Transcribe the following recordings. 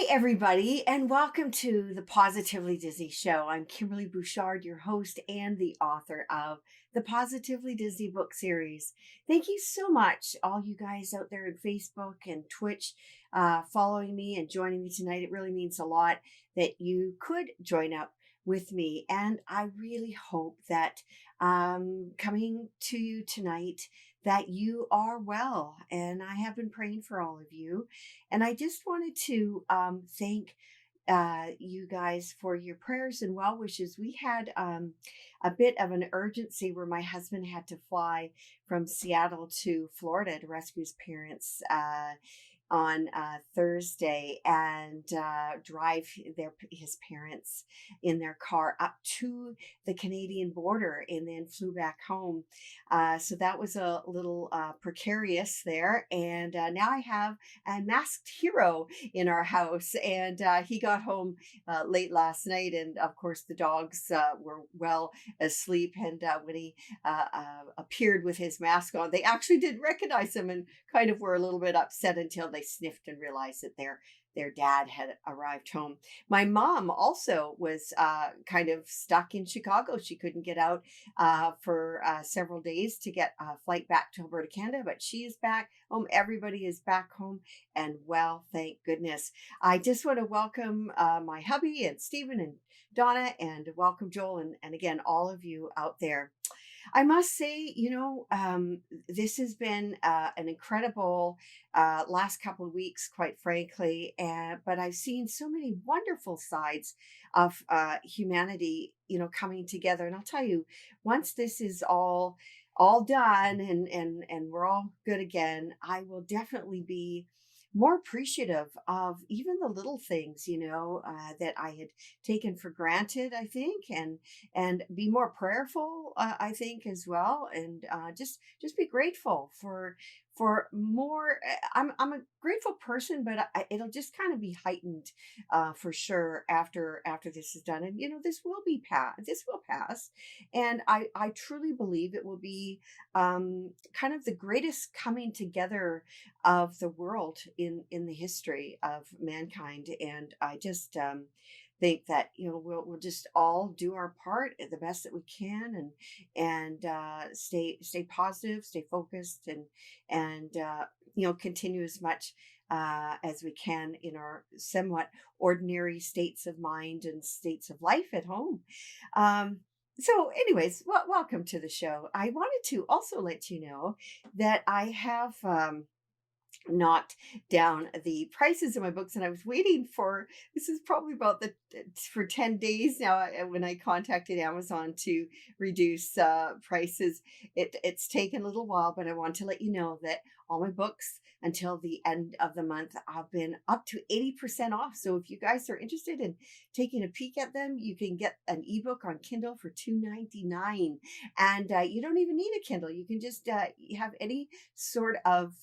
Hi, everybody, and welcome to the Positively Disney Show. I'm Kimberly Bouchard, your host and the author of the Positively Disney book series. Thank you so much, all you guys out there in Facebook and Twitch, following me and joining me tonight. It really means a lot that you could join up with me, and I really hope that coming to you tonight that you are well. And I have been praying for all of you. And I just wanted to thank you guys for your prayers and well wishes. We had a bit of an urgency where my husband had to fly from Seattle to Florida to rescue his parents on Thursday and drive his parents in their car up to the Canadian border and then flew back home. So that was a little precarious there. And now I have a masked hero in our house. And he got home late last night. And of course, the dogs were well asleep. And when he appeared with his mask on, they actually did recognize him and kind of were a little bit upset until they sniffed and realized that their dad had arrived home. My mom also was kind of stuck in Chicago. She couldn't get out for several days to get a flight back to Alberta, Canada, but she is back home. Everybody is back home and well, thank goodness. I just want to welcome my hubby and Stephen and Donna and welcome Joel and again, all of you out there. I must say, this has been an incredible last couple of weeks, quite frankly. But I've seen so many wonderful sides of humanity, coming together. And I'll tell you, once this is all done and we're all good again, I will definitely be more appreciative of even the little things, that I had taken for granted, I think, and be more prayerful, I think, as well, and just be grateful for more. I'm a grateful person, but it'll just kind of be heightened for sure after this is done, and this will pass, and I truly believe it will be kind of the greatest coming together of the world in the history of mankind. And I just think that we'll just all do our part the best that we can and stay positive, stay focused, and continue as much as we can in our somewhat ordinary states of mind and states of life at home. So anyways, welcome to the show. I wanted to also let you know that I have knocked down the prices of my books, and I was waiting for, this is probably about for 10 days now, when I contacted Amazon to reduce prices. It's taken a little while, but I want to let you know that all my books until the end of the month have been up to 80% off. So if you guys are interested in taking a peek at them, you can get an ebook on Kindle for $2.99, and you don't even need a Kindle. You can just have any sort of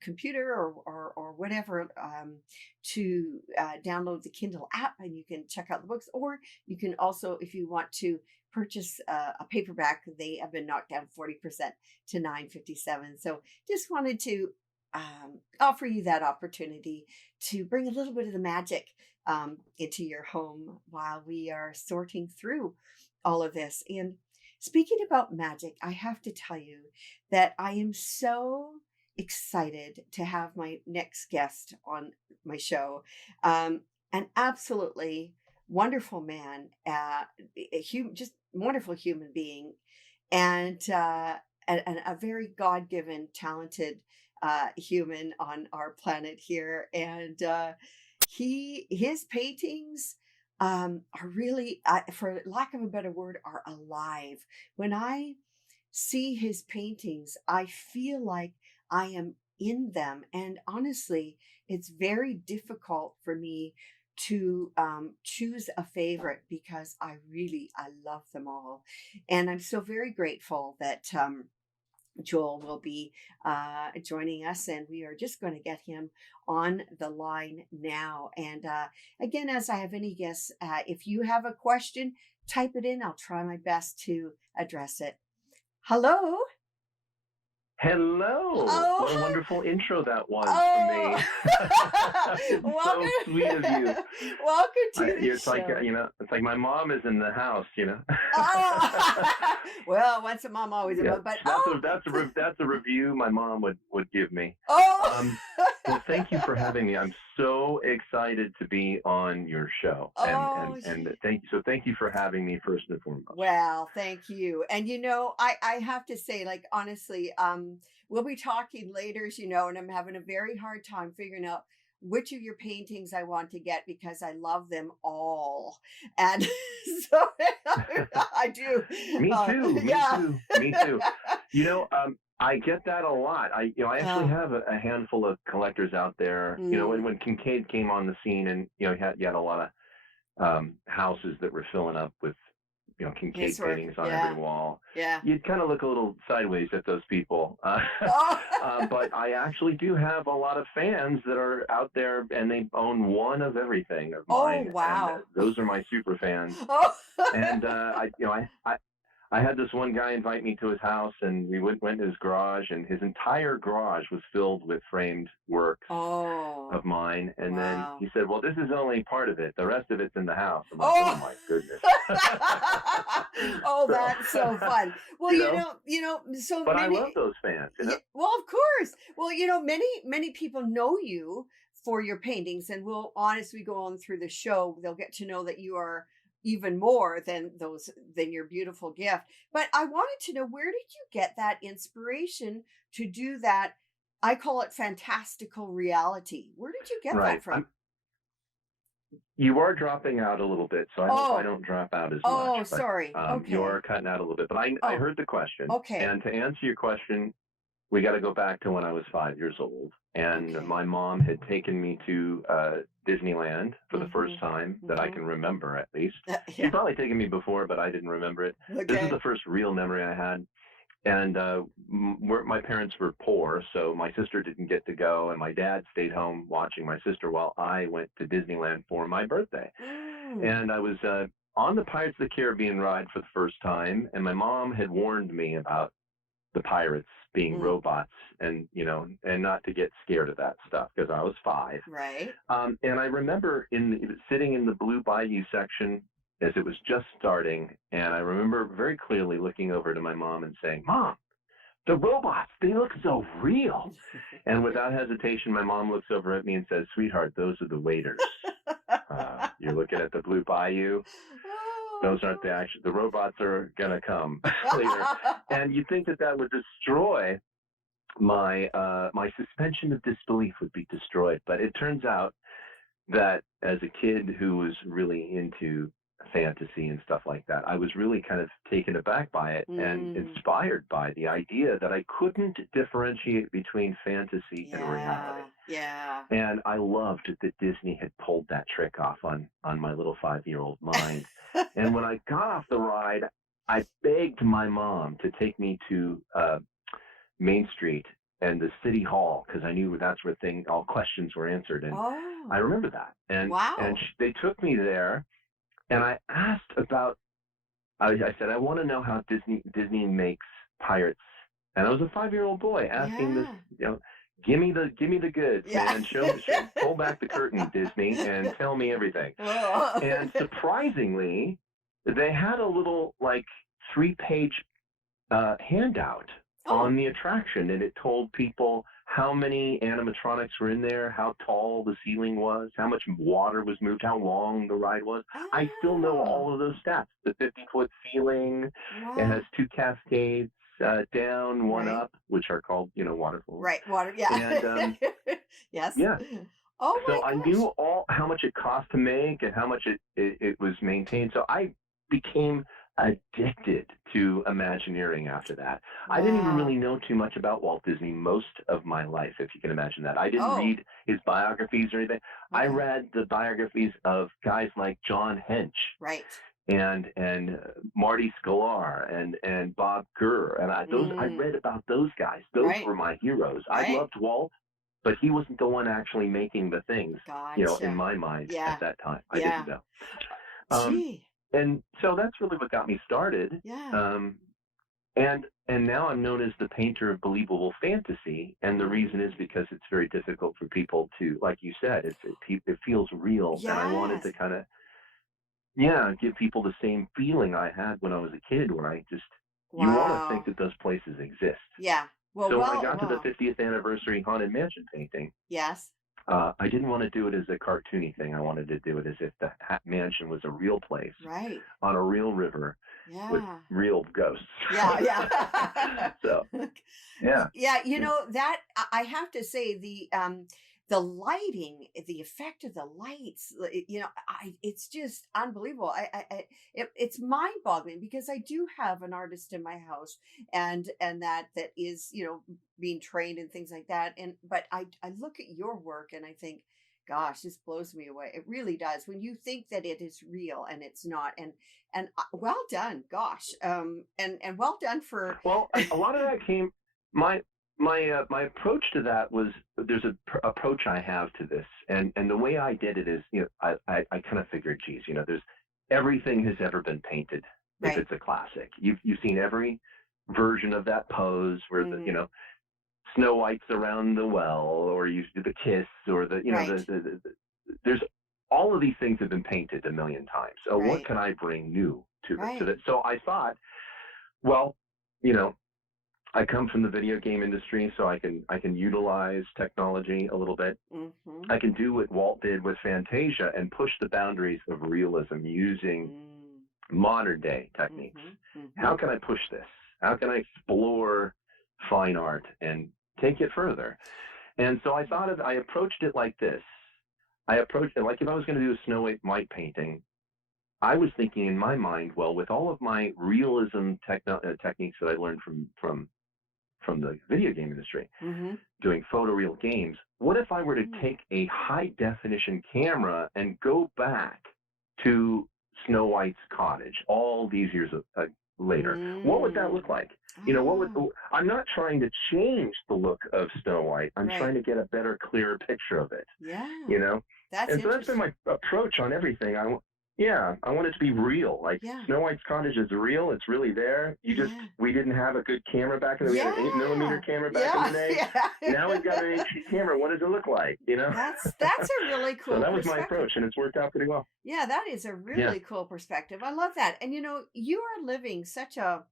computer or whatever to download the Kindle app, and you can check out the books. Or you can also, if you want to purchase a paperback, they have been knocked down 40% to $9.57. So just wanted to offer you that opportunity to bring a little bit of the magic into your home while we are sorting through all of this. And speaking about magic, I have to tell you that I am so excited to have my next guest on my show. An absolutely wonderful man, just wonderful human being, and a very God-given, talented human on our planet here. And his paintings are really, for lack of a better word, are alive. When I see his paintings, I feel like I am in them. And honestly, it's very difficult for me to choose a favorite because I love them all. And I'm so very grateful that Joel will be joining us, and we are just going to get him on the line now. And again, as I have any guests, if you have a question, type it in. I'll try my best to address it. Hello. Hello. Oh, What a wonderful intro that was oh. for me. It's Welcome, so sweet of you. welcome to the It's like, show. it's like my mom is in the house. Oh, well, once a mom, always a Yeah, mom. But that's a review my mom would give me. oh, Well, thank you for having me. I'm so excited to be on your show, and oh, and and thank you for having me first and foremost. well, thank you. And I have to say, like honestly, we'll be talking later, and I'm having a very hard time figuring out which of your paintings I want to get because I love them all. And so I do. Me too. Me Yeah. too. Me too. I get that a lot. I actually Oh, have a handful of collectors out there. mm, When Kincaid came on the scene, and you had a lot of houses that were filling up with Kincaid his work. paintings on every Yeah. wall. Yeah. You'd kind of look a little sideways at those people. Oh, But I actually do have a lot of fans that are out there, and they own one of everything of oh, mine, and wow. those are my super fans. Oh, And I had this one guy invite me to his house, and we went to his garage, and his entire garage was filled with framed works oh, of mine. And then wow. he said, "Well, this is only part of it. The rest of it's in the house." I'm like, "Oh Oh. my goodness!" Oh, So, that's so fun. Well, you know, so but I many. love those fans. Yeah, well, of course. Well, many people know you for your paintings, and we'll honestly go on through the show. They'll get to know that you are even more than your beautiful gift. But I wanted to know, where did you get that inspiration to do that? I call it fantastical reality. Where did you get that Right. from? You are dropping out a little bit, so I hope I Oh, don't drop out as much. oh, But sorry. you Okay. are cutting out a little bit. But I Oh, heard the question, okay. and to answer your question, we got to go back to when I was 5 years old, and Okay. my mom had taken me to Disneyland for the first Mhm. time that I Mhm. can remember, at least. She'd Yeah. probably taken me before, but I didn't remember it. This is Okay. the first real memory I had. And my parents were poor, so my sister didn't get to go, and my dad stayed home watching my sister while I went to Disneyland for my birthday. Mm. And I was on the Pirates of the Caribbean ride for the first time, and my mom had warned me about the pirates being Mm. robots, and and not to get scared of that stuff because I was 5. Right. And I remember sitting in the Blue Bayou section as it was just starting, and I remember very clearly looking over to my mom and saying, "Mom, the robots, they look so real." And without hesitation, my mom looks over at me and says, "Sweetheart, those are the waiters. You're looking at the Blue Bayou. Oh Those aren't the robots are gonna come later." gosh. And you think that would destroy my suspension of disbelief would be destroyed. But it turns out that as a kid who was really into fantasy and stuff like that, I was really kind of taken aback by it and Mm, inspired by the idea that I couldn't differentiate between fantasy and reality. yeah. Yeah. And I loved that Disney had pulled that trick off on my little 5-year-old mind. And when I got off the ride, I begged my mom to take me to Main Street and the City Hall because I knew that's where all questions were answered. And I Oh, remember that. And wow. they took me there, and I asked about. I said I want to know how Disney makes pirates, and I was a 5-year-old boy asking this. Yeah. Give me the goods, Yeah. man. Pull back the curtain, Disney, and tell me everything. Oh. And surprisingly, they had a little like 3-page handout Oh. on the attraction, and it told people how many animatronics were in there, how tall the ceiling was, how much water was moved, how long the ride was. I still know Oh. all of those stats. The 50-foot ceiling, it Wow. has 2 cascades, down, one Right. up, which are called, waterfalls. Right. Water. Yeah. And Yes. yeah, Oh so my I gosh. knew how much it cost to make and how much it was maintained. So I became addicted to Imagineering after that. I didn't even really Wow. know too much about Walt Disney most of my life, if you can imagine that. I didn't Oh, read his biographies or anything. I okay. read the biographies of guys like John Hench Right. and Marty Sklar and Bob Gurr, and I Mm, read about those guys. Those right. were my heroes. I Right. loved Walt, but he wasn't the one actually making the things, in Gotcha. my mind at Yeah. that time. I didn't Yeah. know. Um, Gee. and so that's really what got me started. Yeah. Um, and And now I'm known as the painter of believable fantasy, and the reason is because it's very difficult for people to, like you said, it feels real, and I wanted Yes. to kind of give people the same feeling I had when I was a kid, where you want to think Wow. that those places exist. Yeah. So when I got to the Wow. 50th anniversary Haunted Mansion painting, Yes. I didn't want to do it as a cartoony thing. I wanted to do it as if the mansion was a real place Right. on a real river with Yeah. real ghosts. Yeah, yeah. So, yeah. Yeah, Yeah. that I have to say the lighting, the effect of the lights, it's just unbelievable. It's mind-boggling because I do have an artist in my house and that is, being trained and things like that. But I look at your work and I think, gosh, this blows me away. It really does. When you think that it is real and it's not. And well done, gosh. And well done for Well, a lot of that came my approach to that was, there's a approach I have to this, and the way I did it is, I kind of figured, geez, there's everything has ever been painted if right. it's a classic. You've seen every version of that pose where the Mm, Snow White's around the well, or you do the kiss, or right, there's all of these things have been painted a million times. So what right, can I bring new to right. that? So I thought, well, you know, I come from the video game industry, so I can utilize technology a little bit. Mhm. I can do what Walt did with Fantasia and push the boundaries of realism using Mm, modern day techniques. mhm, How mhm. can I push this? How can I explore fine art and take it further? And so I approached it like this. I approached it like, if I was going to do a Snow White painting, I was thinking in my mind, well, with all of my realism techniques that I learned from the video game industry, Mhm. doing photoreal games, what if I were to Mm. take a high definition camera and go back to Snow White's cottage all these years later? What would that look Mm. like? What would, Ah, I'm not trying to change the look of Snow White. I'm right. trying to get a better, clearer picture of it, you Yeah. know? That's And so that's been interesting. my approach on everything. Yeah, I want it to be real. Like, Yeah. Snow White's cottage is real. It's really there. Yeah. We didn't have a good camera back in the, we had an 8 millimeter Yeah. camera back in the Yeah. day. Yeah. Now we've got an HD camera. What does it look like? That's a really So cool that was my perspective. approach, and it's worked out pretty well. Yeah, that is a Yeah. really cool perspective. I love that. And you are living such a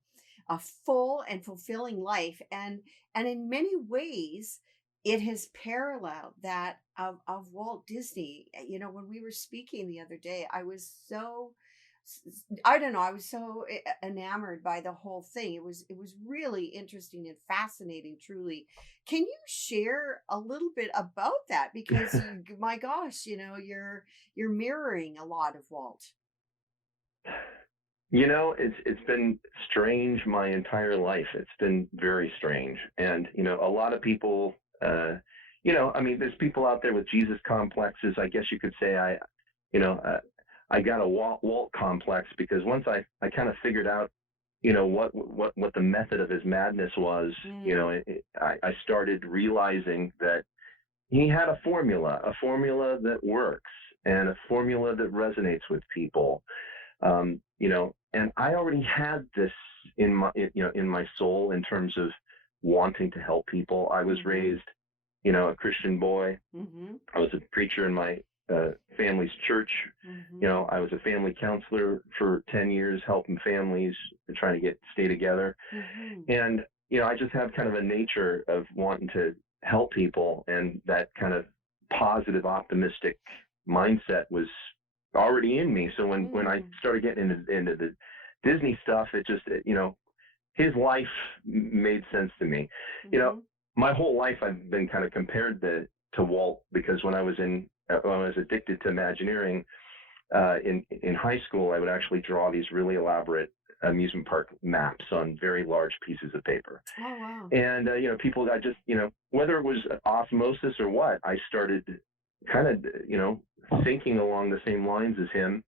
full and fulfilling life, and in many ways it has paralleled that of Walt Disney. When we were speaking the other day, I was so I don't know, I was so enamored by the whole thing. It was really interesting and fascinating, truly. Can you share a little bit about that, because my gosh, you're mirroring a lot of Walt. It's been strange my entire life. It's been very strange, and a lot of people, I mean, there's people out there with Jesus complexes. I guess you could say you know, uh, I got a Walt complex, because once I kind of figured out, what the method of his madness was. Mm, I started realizing that he had a formula that works, and a formula that resonates with people. And I already had this in my soul, in terms of wanting to help people. I was mhm, raised, a Christian boy. mhm, I was a preacher in my family's church. mhm, I was a family counselor for 10 years, helping families trying to stay together. mhm. And, I just have kind of a nature of wanting to help people, and that kind of positive, optimistic mindset was already in me. So when I Mm, started getting into the Disney stuff, his life made sense to me. You know, mhm. my whole life I've been kind of compared to Walt, because when I was addicted to Imagineering, in high school, I would actually draw these really elaborate amusement park maps on very large pieces of paper. Oh, wow. And people, I just, whether it was osmosis or what, I started kind of, thinking along the same lines as him.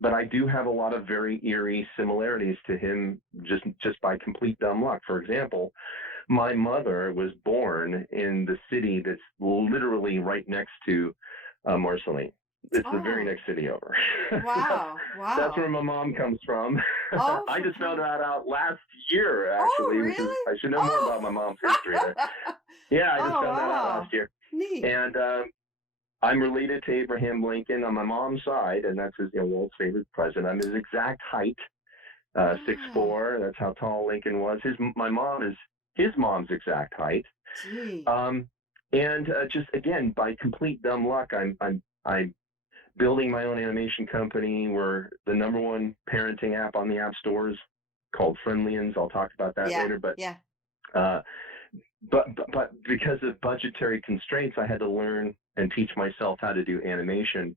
But I do have a lot of very eerie similarities to him, just by complete dumb luck. For example, my mother was born in the city that's literally right next to Marceline. It's the very Oh, next city over. wow. That's Wow. where my mom comes from. Oh, I for just found crying. that out last year, Oh, actually, which is really? I should know more Oh. about my mom's history there. Yeah, I just Oh, found that out last wow. year, Neat. and I'm related to Abraham Lincoln on my mom's side, and that's his, Walt's favorite president. I'm his exact height, Wow. 6'4". That's how tall Lincoln was. My mom is his mom's exact height. Gee. Um, and just again, by complete dumb luck, I'm building my own animation company. We're the number one parenting app on the app stores called Fermions. I'll talk about that Yeah. later. But Yeah. uh, but because of budgetary constraints, I had to learn and teach myself how to do animation.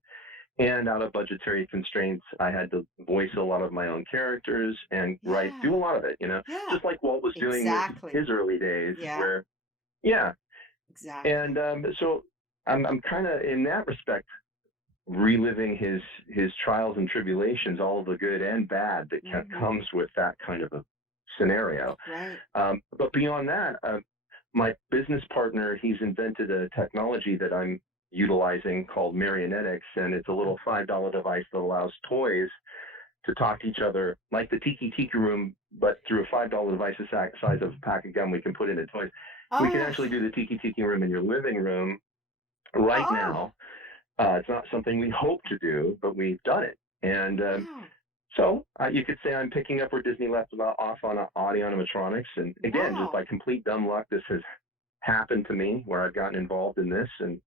And out of budgetary constraints, I had to voice a lot of my own characters and do a Yeah. lot of it, Yeah. just like Walt was doing with Exactly. his early days, Yeah. where, yeah. And Exactly. so I'm kind of in that respect reliving his trials and tribulations, all of the good and bad that Mm-hmm. comes with that kind of a scenario. Right. But beyond that, my business partner, he's invented a technology that I'm utilizing called Marionettes, and it's a little $5 device that allows toys to talk to each other like the Tiki Room, but through a $5 device the size of a pack of gum we can put into toys. We can Oh. actually do the Tiki Room in your living room right Oh. now. It's not something we hope to do, but we've done it. And Wow. so you could say I'm picking up where Disney left off on audio animatronics. And again, just Wow. by complete dumb luck, this has happened to me where I've gotten involved in this. And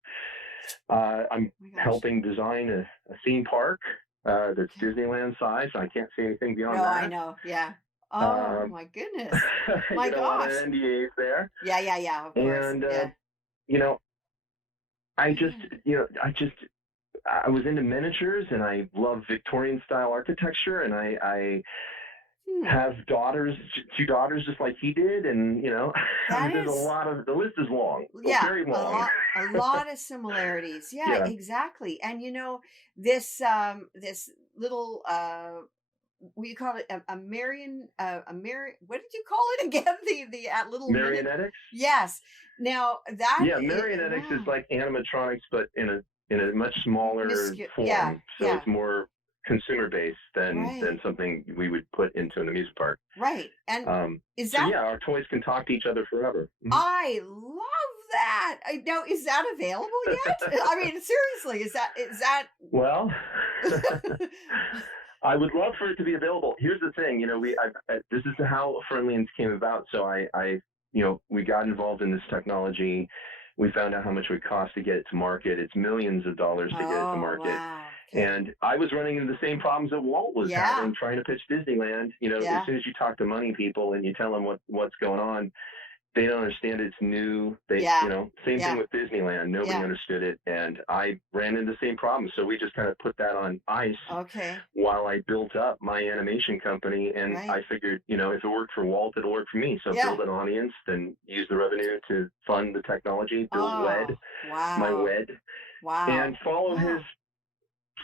I'm Oh my gosh. helping design a theme park that's Okay. Disneyland size. I can't say anything beyond No, I that. know. Yeah. Oh Um, my goodness. My you don't want gosh. an NDAs there. Yeah, yeah, yeah, of course. And, Yeah. you know, I just, Man. I was into miniatures and I love Victorian style architecture, and I Hmm. have two daughters just like he did, and I That mean, is, the list is long, yeah, very long. a lot of similarities. Yeah, Yeah, exactly. And this little we call it a what did you call it again? The little minute. Marionettes. Yes. Now that Yeah, is Marionettes is wow. like animatronics, but in a much smaller Yeah, form. So yeah. it's more consumer based Right. than something we would put into an amusement park. Right. And is So that yeah, our toys can talk to each other forever. Mhm. I love that. I Now, is that available yet? I mean, seriously, is that Well, I would love for it to be available. Here's the thing, this is how Friendlians came about. So we got involved in this technology. We found out how much it would cost to get it to market. It's millions of dollars to get it to Oh, market. wow. Okay. And I was running into the same problems that Walt was Yeah. having trying to pitch Disneyland. As Yeah. soon as you talk to money people and you tell them what's going on, they don't understand it's new. Yeah. Same thing Yeah. with Disneyland. Nobody Yeah. understood it. And I ran into the same problem. So we just kind of put that on ice Okay. while I built up my animation company. And I Right. figured, if it worked for Walt, it'll work for me. So Yeah. build an audience, then use the revenue to fund the technology, build Oh, my wow. WED, and Wow. follow his Wow.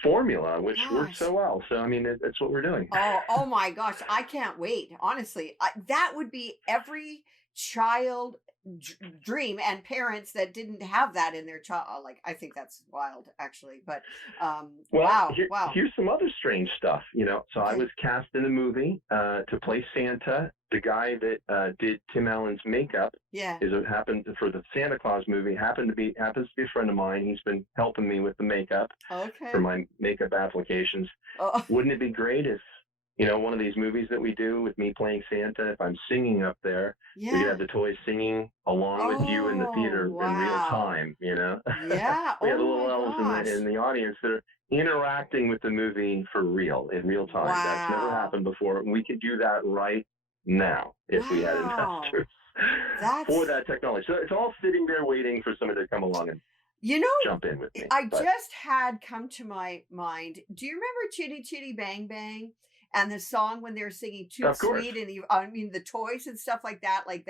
formula, which worked so Gosh. well. So, I mean, that's what we're doing. Oh my gosh, I can't wait. Honestly, that would be every child dream, and parents that didn't have that in their child. Like, I think that's wild, actually. But Well, wow, wow. here's some other strange stuff. So I Okay. was cast in a movie to play Santa. The guy that did Tim Allen's makeup Yeah. happened for the Santa Claus movie. Happens to be a friend of mine. He's been helping me with the makeup for Okay. my makeup applications. Oh, Wouldn't it be great if one of these movies that we do with me playing Santa, if I'm singing up there, we could yeah. have the toys singing along with you in the Oh, theater in real wow. time, Yeah. We have the Oh little my elves gosh. in the audience that are interacting with the movie for real, in real time. That's never Wow. happened before. We could do that right now if we had Wow. investors for That's that technology. So it's all sitting there waiting for somebody to come along and you know, jump in with me. I But just had come to my mind. Do you remember Chitty Chitty Bang Bang and the song when they were singing Toot of course. Sweet, and I mean the toys and stuff like that? Like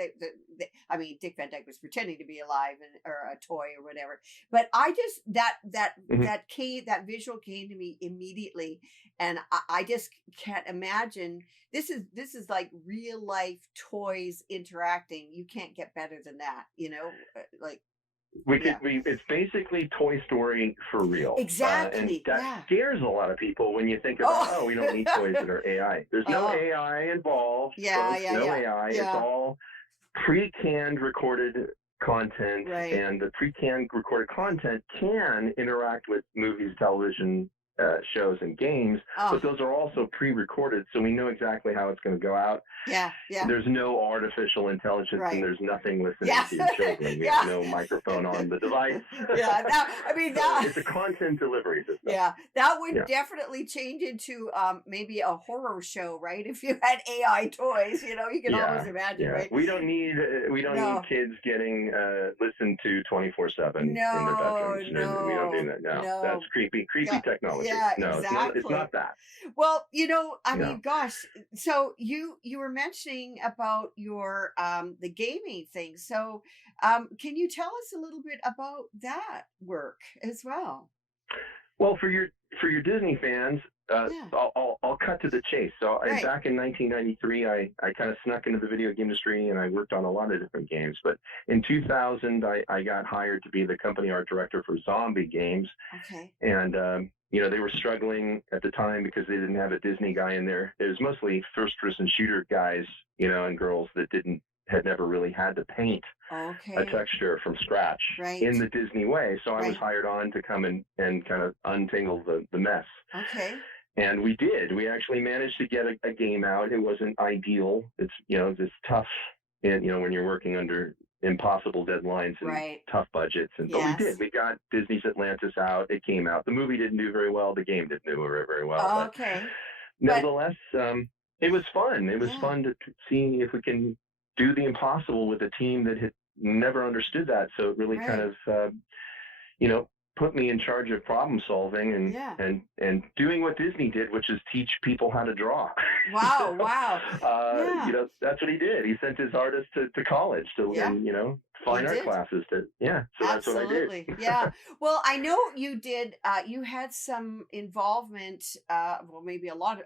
I mean, Dick Van Dyke was pretending to be alive or a toy or whatever. But I just Mhm. that visual came to me immediately, and I just can't imagine. This is like real life toys interacting. You can't get better than that, like It's basically Toy Story for real. Exactly. And that scares a lot of people when you think about, we don't need toys that are AI. There's no AI involved. Folks, no AI. It's all pre-canned recorded content, and the pre-canned recorded content can interact with movies, television, shows, and games, but those are also pre-recorded, so we know exactly how it's going to go out. There's no artificial intelligence, and there's nothing listening to your children. We have no microphone on the device. It's a content delivery system. That would definitely change into maybe a horror show, right? If you had AI toys, you can almost imagine, right? We don't need kids getting listened to 24/7 in their bedrooms. We don't do that. No, that's creepy technology. No, exactly. It's not that. Well, I mean, gosh. So you were mentioning about your the gaming thing. So can you tell us a little bit about that work as well? Well, for your Disney fans, I'll cut to the chase. So back in 1993, I kind of snuck into the video game industry, and I worked on a lot of different games. But in 2000, I got hired to be the company art director for zombie games. Okay. And they were struggling at the time because they didn't have a Disney guy in there. It was mostly first-person shooter guys, and girls that had never really had to paint a texture from scratch in the Disney way. So I was hired on to come and kind of untangle the mess. Okay. And we did. We actually managed to get a game out. It wasn't ideal. It's, it's tough, when you're working under impossible deadlines and tough budgets. But we did. We got Disney's Atlantis out. It came out. The movie didn't do very well. The game didn't do very well. Nevertheless, it was fun. It was fun to see if we can do the impossible with a team that had never understood that. So it really kind of, put me in charge of problem solving and doing what Disney did, which is teach people how to draw. Wow. That's what he did. He sent his artists to college to learn, fine art classes. So that's what I did. Well, I know you did. You had some involvement. Maybe a lot of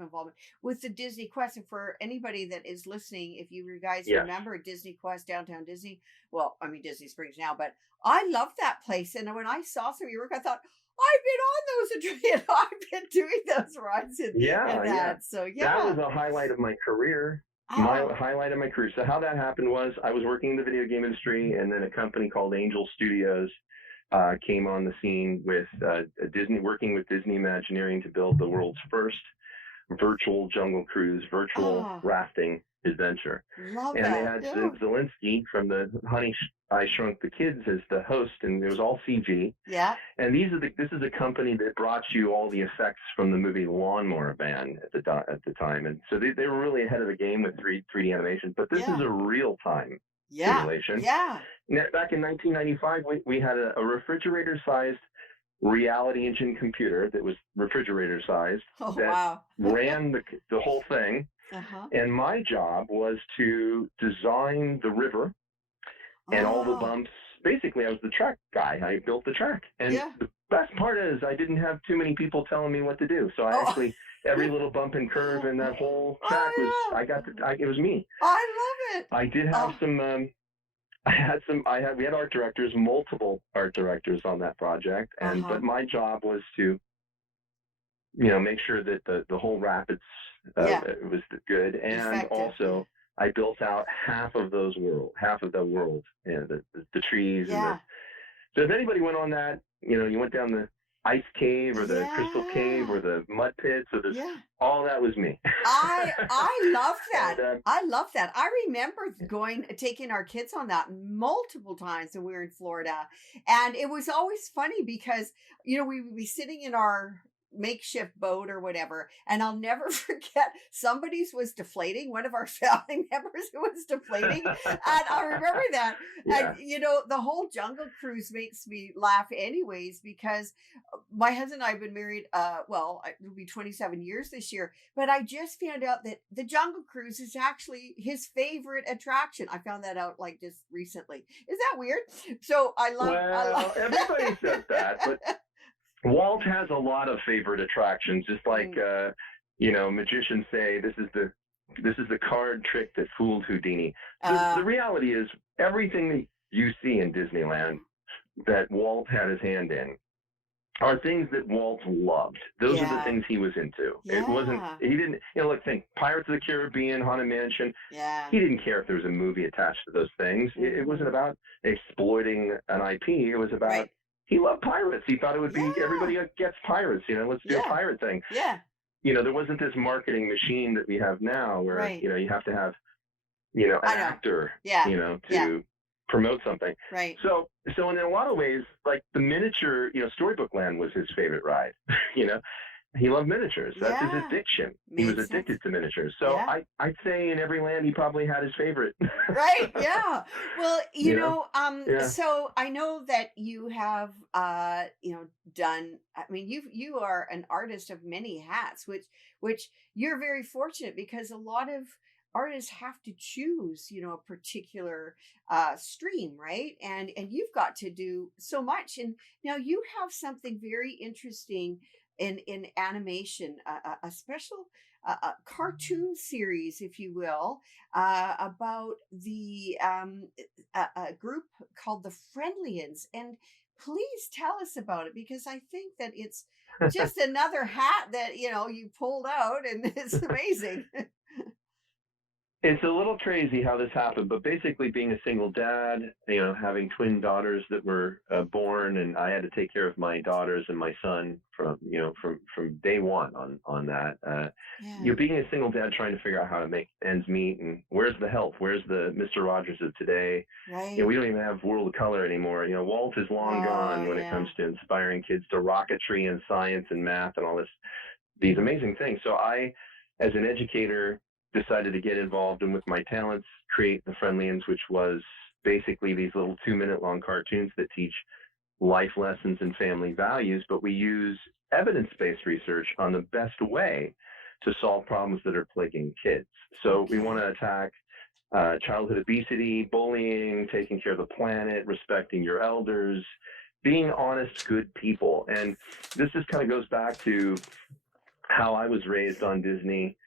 involvement with the Disney Quest. And for anybody that is listening, if you guys remember Disney Quest, Downtown Disney. Well, I mean Disney Springs now, but I love that place. And when I saw some of your work, I thought, I've been on those. I've been doing those rides and that. So that was a highlight of my career. My highlight of my career. So how that happened was I was working in the video game industry, and then a company called Angel Studios came on the scene with working with Disney Imagineering to build the world's first virtual jungle cruise, virtual rafting adventure. Love and that. They had Zelensky from the Honey I Shrunk the Kids as the host, and it was all CG. And this is a company that brought you all the effects from the movie Lawnmower Man at the time, and so they were really ahead of the game with 3D animation. But this is a real time simulation. Now, back in 1995, we had a refrigerator-sized reality engine computer that was refrigerator sized ran the whole thing. And my job was to design the river and all the bumps. Basically, I was the track guy. I built the track. And the best part is I didn't have too many people telling me what to do. So I actually, every little bump and curve in that whole track it was me. I love it. I did have we had art directors, multiple art directors on that project. But my job was to, make sure that the whole rapids was good. And effective. Also I built out half of the world, the trees. And so if anybody went on that, you went down the ice cave or the crystal cave or the mud pits or all that was me. I love that. I love that. I remember taking our kids on that multiple times when we were in Florida. And it was always funny because, we would be sitting in our makeshift boat or whatever, and I'll never forget somebody's was deflating, one of our family members who was deflating, and I remember that. And the whole jungle cruise makes me laugh anyways, because my husband and I have been married it'll be 27 years this year, but I just found out that the jungle cruise is actually his favorite attraction. I found that out like just recently. Is that weird? So I love everybody says that, but Walt has a lot of favorite attractions, just like magicians say this is the card trick that fooled Houdini. The reality is everything that you see in Disneyland that Walt had his hand in are things that Walt loved. Those are the things he was into. It wasn't, he didn't, look, think Pirates of the Caribbean, Haunted Mansion. Yeah. He didn't care if there was a movie attached to those things. Mm-hmm. It wasn't about exploiting an IP. It was about, he loved pirates. He thought it would be, everybody gets pirates, let's do a pirate thing. Yeah. There wasn't this marketing machine that we have now where, you have to have, an actor, to promote something. Right. So in a lot of ways, like the miniature, Storybook Land was his favorite ride. He loved miniatures. That's his addiction. He was addicted to miniatures. So I'd say in every land he probably had his favorite. Right. Yeah. Well, so I know that you have done, I mean, you are an artist of many hats, which you're very fortunate, because a lot of artists have to choose, a particular stream, right? And you've got to do so much. And now you have something very interesting in animation, a special cartoon series, if you will, about the a group called the Fermions. And please tell us about it, because I think that it's just another hat that you pulled out, and it's amazing. It's a little crazy how this happened, but basically being a single dad, having twin daughters that were born, and I had to take care of my daughters and my son from day one on that. Being a single dad, trying to figure out how to make ends meet, and where's the help? Where's the Mr. Rogers of today? Right. We don't even have World of Color anymore. Walt is long gone when it comes to inspiring kids to rocketry and science and math and all these amazing things. So I, as an educator, decided to get involved and with my talents create the Fermions, which was basically these little 2-minute long cartoons that teach life lessons and family values, but we use evidence-based research on the best way to solve problems that are plaguing kids. So we want to attack childhood obesity, bullying, taking care of the planet, respecting your elders, being honest, good people. And this just kind of goes back to how I was raised on Disney,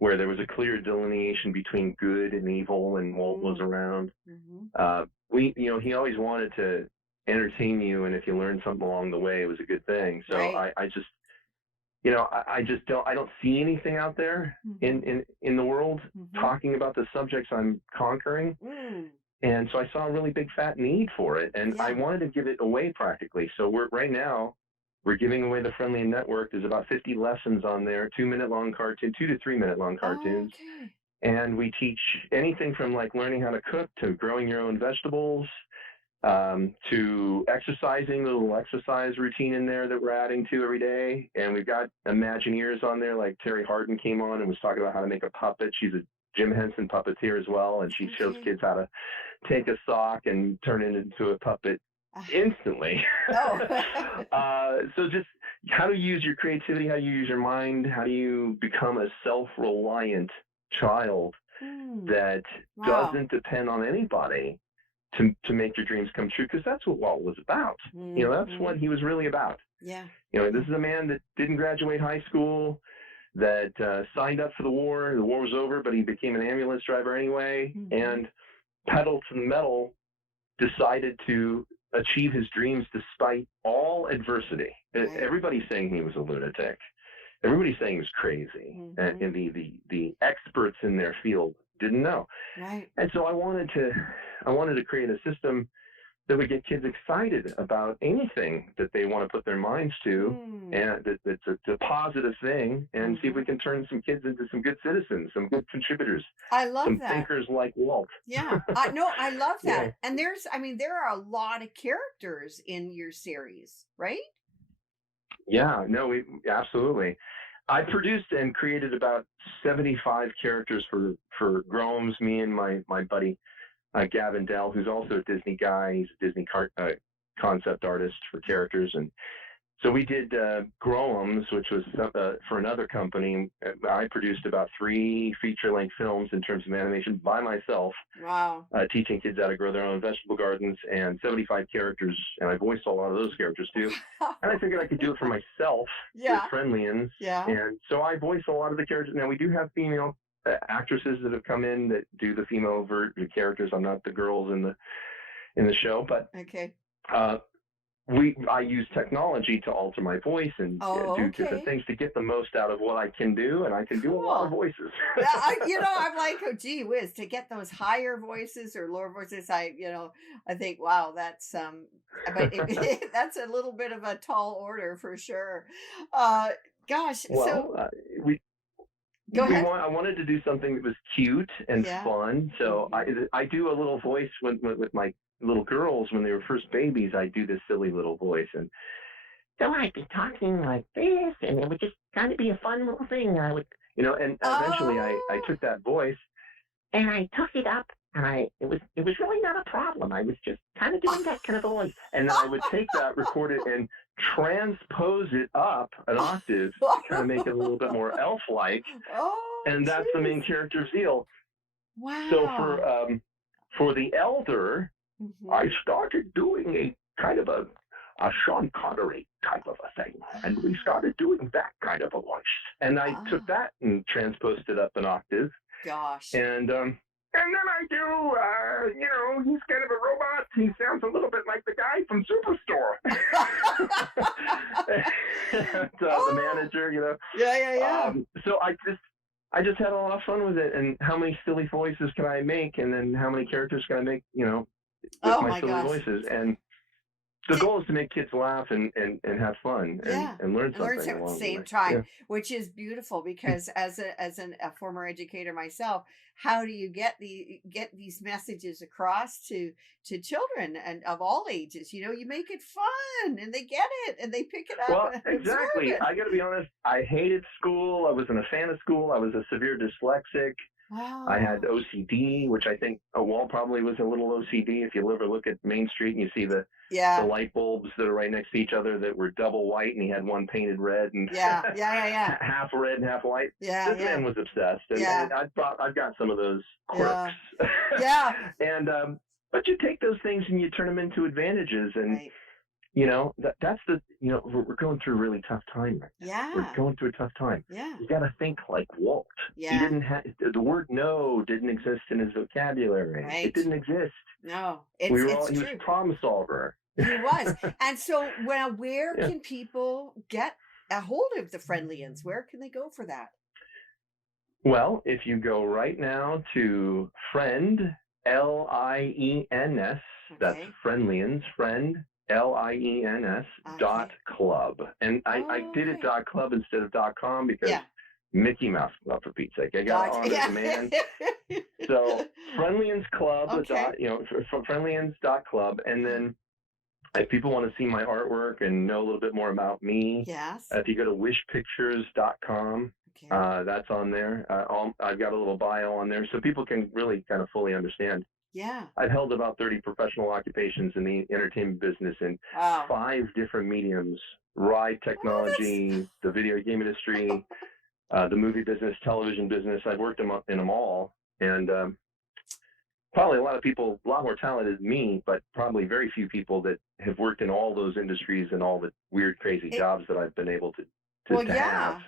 where there was a clear delineation between good and evil, and Walt was around. Mm-hmm. He always wanted to entertain you, and if you learned something along the way, it was a good thing. So I don't see anything out there in the world talking about the subjects I'm conquering. And so I saw a really big fat need for it, and I wanted to give it away practically. So we're giving away the Fermion Network. There's about 50 lessons on there, 2-minute long cartoon, 2 to 3 minute long cartoons. And we teach anything from like learning how to cook to growing your own vegetables, to exercising, a little exercise routine in there that we're adding to every day. And we've got Imagineers on there, like Terry Hardin came on and was talking about how to make a puppet. She's a Jim Henson puppeteer as well, and she shows kids how to take a sock and turn it into a puppet instantly. So just how to use your creativity, how you use your mind, how do you become a self-reliant child that doesn't depend on anybody to make your dreams come true, because that's what Walt was about. That's what he was really about. This is a man that didn't graduate high school, that signed up for the war. The war was over, but he became an ambulance driver anyway, and pedal to the metal, decided to achieve his dreams despite all adversity. Everybody's saying he was a lunatic. Everybody's saying he was crazy. And the experts in their field didn't know. And so I wanted to create a system that would get kids excited about anything that they want to put their minds to, and that's a positive thing, and see if we can turn some kids into some good citizens, some good contributors. I love some that. thinkers like Walt. I love that. And there are a lot of characters in your series, right? Absolutely. I produced and created about 75 characters for groans. Me and my buddy Gavin Dell, who's also a Disney guy. He's a Disney concept artist for characters. And so we did Groans, which was for another company. I produced about 3 feature-length films in terms of animation by myself. Wow. Teaching kids how to grow their own vegetable gardens, and 75 characters. And I voiced a lot of those characters too. And I figured I could do it for myself with Fermions. And so I voiced a lot of the characters. Now we do have female actresses that have come in that do the female characters. I'm not the girls in in the show, but Okay. I use technology to alter my voice and do different things to get the most out of what I can do, and I can do a lot of voices. I'm like, oh, gee whiz, to get those higher voices or lower voices. I think, wow, that's but that's a little bit of a tall order for sure. Gosh, Well, so we go ahead. I wanted to do something that was cute and fun, so I do a little voice with my little girls when they were first babies. I do this silly little voice, and so I'd be talking like this, and it would just kind of be a fun little thing. I would, and eventually I took that voice and I took it up, and it was really not a problem. I was just kind of doing that kind of voice, and then I would take that, record it, and transpose it up an octave to kind of make it a little bit more elf-like. And that's the main character's deal. Wow. So for the elder, I started doing a kind of a Sean Connery type of a thing, and we started doing that kind of a voice. And I took that and transposed it up an octave. Gosh. And then I do, he's kind of a robot. He sounds a little bit like the guy from Superstore. The manager, Yeah. So I just had a lot of fun with it. And how many silly voices can I make? And then how many characters can I make, with my silly voices? And the goal is to make kids laugh and have fun and learn something at the same time, which is beautiful, because as a former educator myself, how do you get these messages across to children and of all ages? You make it fun and they get it and they pick it up. Well, and exactly. I got to be honest. I hated school. I wasn't a fan of school. I was a severe dyslexic. Wow. I had OCD, which I think Walt probably was a little OCD. If you ever look at Main Street and you see the light bulbs that are right next to each other that were double white, and he had one painted red and half red and half white. Yeah, this man was obsessed, and I thought I've got some of those quirks. Yeah. And but you take those things and you turn them into advantages, and right. That's we're going through a really tough time right now. Yeah. We're going through a tough time. Yeah. You got to think like Walt. Yeah. He didn't have the word no didn't exist in his vocabulary. Right. It didn't exist. No, he was a problem solver. He was. And so, where can people get a hold of the LiENS? Where can they go for that? Well, if you go right now to friend, LiENS, that's LiENS, friend, LiENS .club. And I did it .club instead of .com because Mickey Mouse Club, for Pete's sake. I got on the demand. So LiENS Club, LiENS .club. And then if people want to see my artwork and know a little bit more about me, if you go to wishpictures.com, that's on there. I've got a little bio on there so people can really kind of fully understand. Yeah. I've held about 30 professional occupations in the entertainment business in 5 different mediums: ride technology, the video game industry, the movie business, television business. I've worked in them all. And probably a lot of people, a lot more talented than me, but probably very few people that have worked in all those industries and all the weird, crazy jobs that I've been able to have.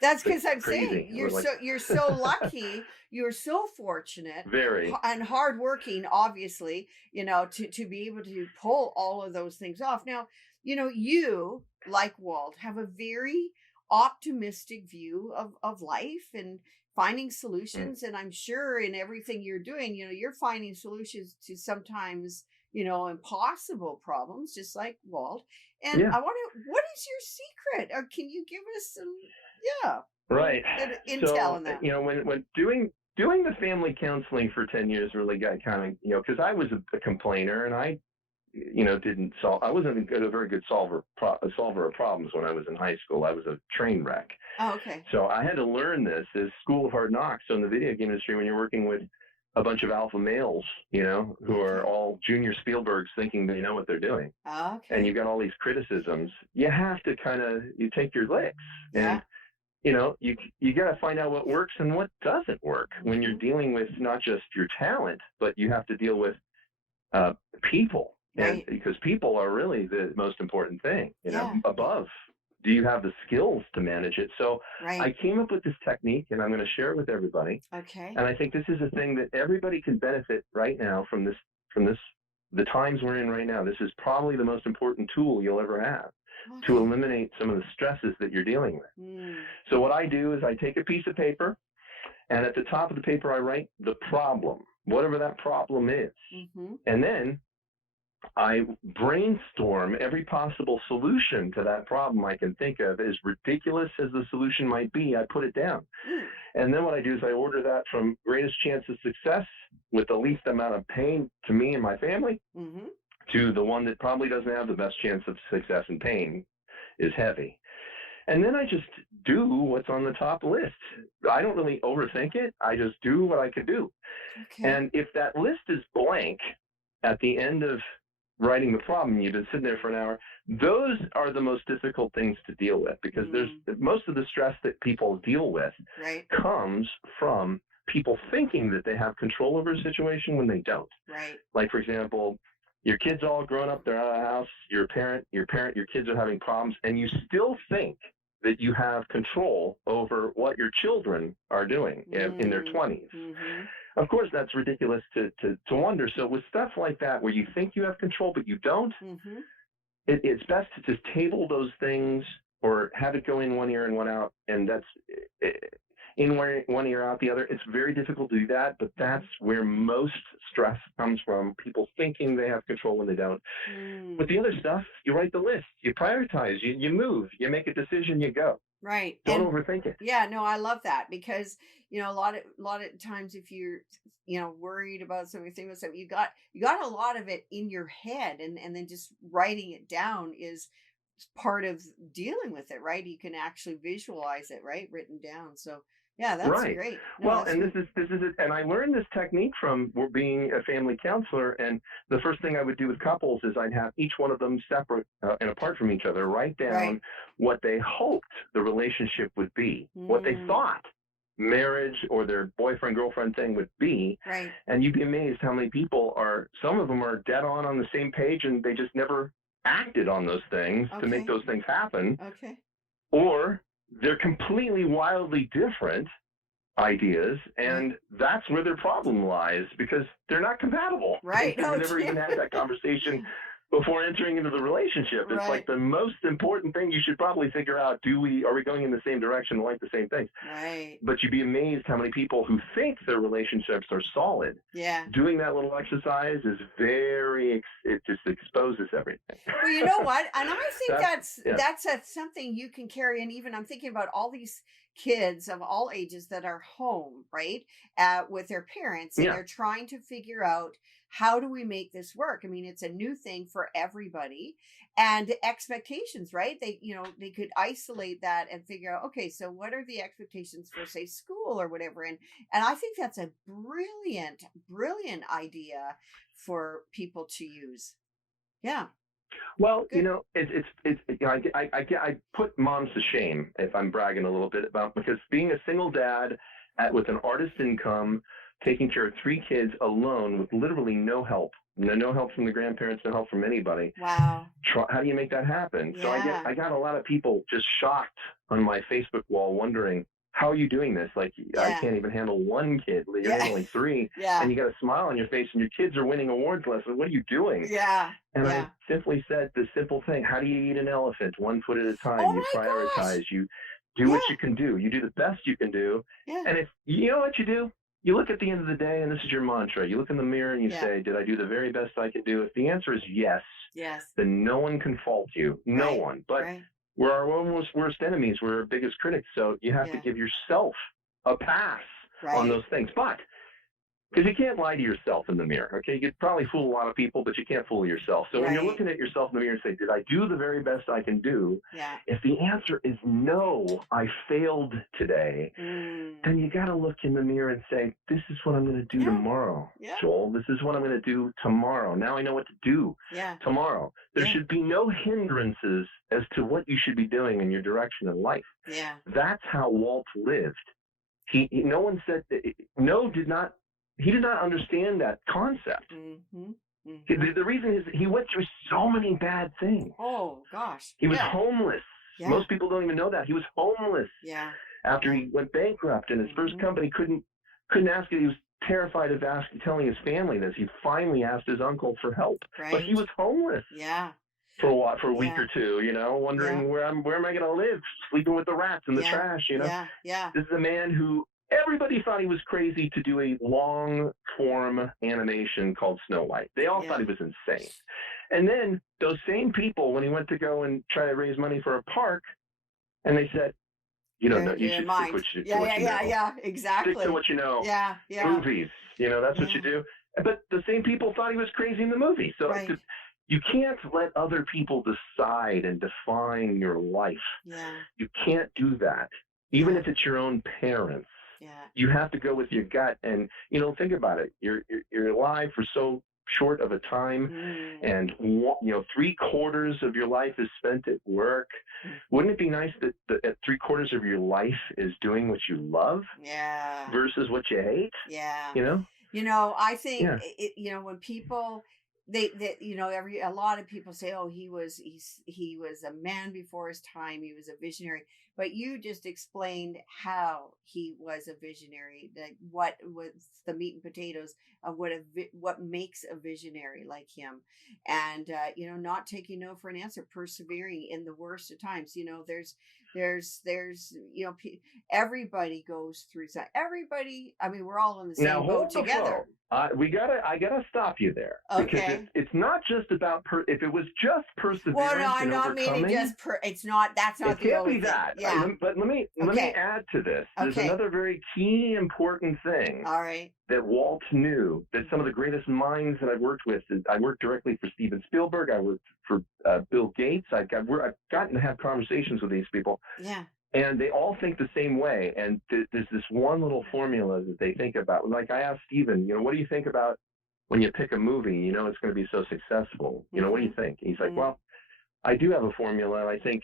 That's because I'm saying you're so lucky, you're so fortunate, very, and hardworking, obviously, to be able to pull all of those things off. Now, you, like Walt, have a very optimistic view of life and finding solutions. And I'm sure in everything you're doing, you're finding solutions to sometimes, impossible problems, just like Walt. And I wonder, what is your secret? Or can you give us some, intel on that? When doing the family counseling for 10 years really got kind of, because I was a complainer and I, I wasn't a very good solver of problems when I was in high school. I was a train wreck. Oh, okay. So I had to learn this as school of hard knocks. So in the video game industry, when you're working with a bunch of alpha males, who are all junior Spielbergs thinking they know what they're doing. Okay. And you've got all these criticisms, you have to you take your licks. And, you got to find out what works and what doesn't work when you're dealing with not just your talent, but you have to deal with people. And because people are really the most important thing, above. Do you have the skills to manage it? So I came up with this technique, and I'm going to share it with everybody. Okay. And I think this is a thing that everybody can benefit right now from this times we're in right now, this is probably the most important tool you'll ever have to eliminate some of the stresses that you're dealing with. So what I do is I take a piece of paper, and at the top of the paper I write the problem, whatever that problem is. And then I brainstorm every possible solution to that problem I can think of. As ridiculous as the solution might be, I put it down. And then what I do is I order that from greatest chance of success with the least amount of pain to me and my family to the one that probably doesn't have the best chance of success and pain is heavy. And then I just do what's on the top list. I don't really overthink it. I just do what I can do. And if that list is blank at the end of writing the problem, you've been sitting there for an hour, those are the most difficult things to deal with, because there's most of the stress that people deal with comes from people thinking that they have control over a situation when they don't. Like, for example, your kid's all grown up, they're out of the house, your kids are having problems, and you still think that you have control over what your children are doing in their 20s. Of course, that's ridiculous to wonder. So with stuff like that, where you think you have control but you don't, it's best to just table those things or have it go in one ear and one out, and that's in one ear out the other. It's very difficult to do that, but that's where most stress comes from, people thinking they have control when they don't. With the other stuff, you write the list, you prioritize, you move, you make a decision, you go. Don't overthink it. Yeah, no, I love that, because a lot of times if you're worried about something, you got a lot of it in your head, and then just writing it down is part of dealing with it, right? You can actually visualize it, right, written down. So yeah, that's great. No, well, and this is it. And I learned this technique from being a family counselor. And the first thing I would do with couples is I'd have each one of them separate and apart from each other write down what they hoped the relationship would be, what they thought marriage or their boyfriend-girlfriend thing would be. And you'd be amazed how many people some of them are dead on the same page, and they just never acted on those things to make those things happen. Or they're completely wildly different ideas, and that's where their problem lies, because they're not compatible. They've never even had that conversation before entering into the relationship. It's like the most important thing you should probably figure out. Are we going in the same direction, like the same things? But you'd be amazed how many people who think their relationships are solid, doing that little exercise is it just exposes everything. Well, you know what? And I think that's something you can carry. And even I'm thinking about all these kids of all ages that are home, right, with their parents, and they're trying to figure out, how do we make this work? I mean, it's a new thing for everybody, and expectations, right? They could isolate that and figure out, okay, so what are the expectations for, say, school or whatever? And I think that's a brilliant idea for people to use. Yeah. Well, I put moms to shame if I'm bragging a little bit because being a single dad with an artist income, taking care of 3 kids alone with literally no help from the grandparents, no help from anybody. Wow. How do you make that happen? So I got a lot of people just shocked on my Facebook wall wondering, how are you doing this? Like, I can't even handle 1 kid. You're handling 3. And you got a smile on your face, and your kids are winning awards lessons. What are you doing? And I simply said the simple thing: how do you eat an elephant? 1 foot at a time. You prioritize. You do what you can do. You do the best you can do. And if you know what you do, you look at the end of the day, and this is your mantra. You look in the mirror and you say, did I do the very best I can do? If the answer is yes, then no one can fault you. No one. But we're our own worst enemies. We're our biggest critics. So you have to give yourself a pass on those things. But because you can't lie to yourself in the mirror, okay? You could probably fool a lot of people, but you can't fool yourself. So when you're looking at yourself in the mirror and say, did I do the very best I can do? If the answer is no, I failed today, then you got to look in the mirror and say, this is what I'm going to do tomorrow, Joel. This is what I'm going to do tomorrow. Now I know what to do tomorrow. There should be no hindrances as to what you should be doing in your direction in life. That's how Walt lived. No one said, he did not understand that concept. The reason is he went through so many bad things. Oh, gosh. He was homeless. Most people don't even know that. He was homeless after he went bankrupt, and his first company couldn't ask it. He was terrified of telling his family this. He finally asked his uncle for help, but he Right. was homeless Yeah. for a week Yeah. or two, wondering Yeah. where am I going to live, sleeping with the rats in the Yeah. trash. Yeah. Yeah. This is a man who everybody thought he was crazy to do a long form animation called Snow White. They all thought Yeah. he was insane. And then those same people, when he went to go and try to raise money for a park, and they said, you don't know, you Your should stick mind. to Yeah. what Yeah. you Yeah. know. Yeah. Stick Exactly. to what you know. Yeah. Yeah. Movies, that's what you Yeah. do. But the same people thought he was crazy in the movie. So Right. you can't let other people decide and define your life. Yeah. You can't do that, even Yeah. if it's your own parents. Yeah. You have to go with your gut, and think about it. You're alive for so short of a time, Mm. and 3/4 of your life is spent at work. Wouldn't it be nice that at 3/4 of your life is doing what you love Yeah. versus what you hate? Yeah. I think Yeah. when people a lot of people say, oh, he was a man before his time, he was a visionary, but you just explained how he was a visionary, like what was the meat and potatoes of what makes a visionary like him. And not taking no for an answer, persevering in the worst of times. There's everybody goes through that. Everybody, I mean, we're all in the Now same boat hold the together. phone. I gotta stop you there, because Okay. it's not just about if it was just perseverance Well, no, I'm and not meaning overcoming. just it's not. That's It not the can't only be thing. that. Yeah. But let me Okay. add to this. There's Okay. another very key important thing All right. that Walt knew, that some of the greatest minds that I've worked with. I worked directly for Steven Spielberg. I worked for Bill Gates. I've gotten to have conversations with these people. Yeah. And they all think the same way. And there's this one little formula that they think about. Like I asked Steven, what do you think about when you pick a movie, it's going to be so successful? What do you think? And he's like, well, I do have a formula. And I think,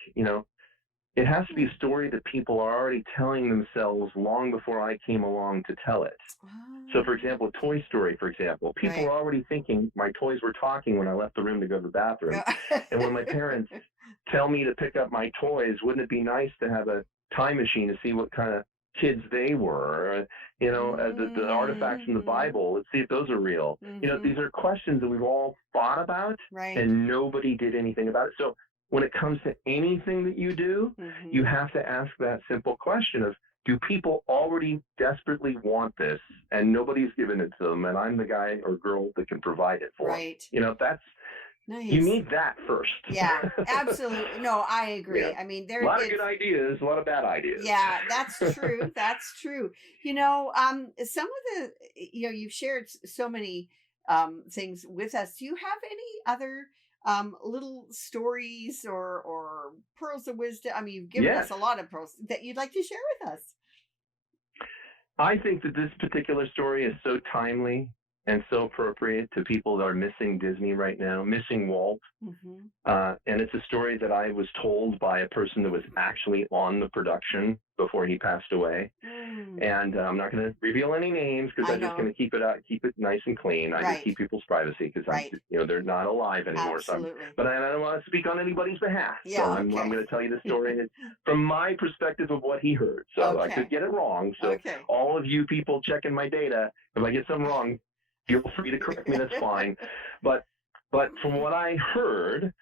it has to be a story that people are already telling themselves long before I came along to tell it. So, for example, Toy Story, people Right. were already thinking my toys were talking when I left the room to go to the bathroom. And when my parents tell me to pick up my toys, wouldn't it be nice to have a time machine to see what kind of kids they were? The artifacts in the Bible, let's see if those are real. These are questions that we've all thought about, Right. and nobody did anything about it. So when it comes to anything that you do, you have to ask that simple question of, do people already desperately want this and nobody's given it to them, and I'm the guy or girl that can provide it for Right. them? That's Nice. You need that first. Yeah, absolutely. No, I agree. Yeah. I mean, A lot of good ideas, a lot of bad ideas. Yeah, that's true. That's true. Some of the, you've shared so many things with us. Do you have any other little stories or pearls of wisdom? I mean, you've given us a lot of pearls that you'd like to share with us. I think that this particular story is so timely and so appropriate to people that are missing Disney right now, missing Walt. And it's a story that I was told by a person that was actually on the production before he passed away. And I'm not going to reveal any names, because I'm just going to keep it nice and clean. I just keep people's privacy, because they're not alive anymore. Absolutely. But I don't want to speak on anybody's behalf. Yeah, so I'm going to tell you the story from my perspective of what he heard. So I could get it wrong. So all of you people checking my data, if I get something wrong, feel free to correct me. That's fine. But from what I heard,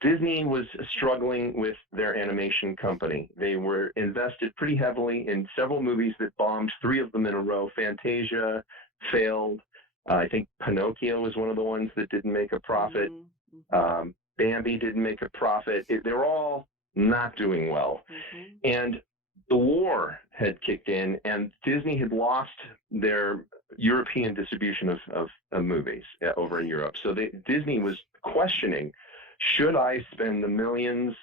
Disney was struggling with their animation company. They were invested pretty heavily in several movies that bombed, 3 of them in a row. Fantasia failed. I think Pinocchio was one of the ones that didn't make a profit. Bambi didn't make a profit. They were all not doing well. And the war had kicked in, and Disney had lost their European distribution of movies over in Europe. So Disney was questioning, should I spend the millions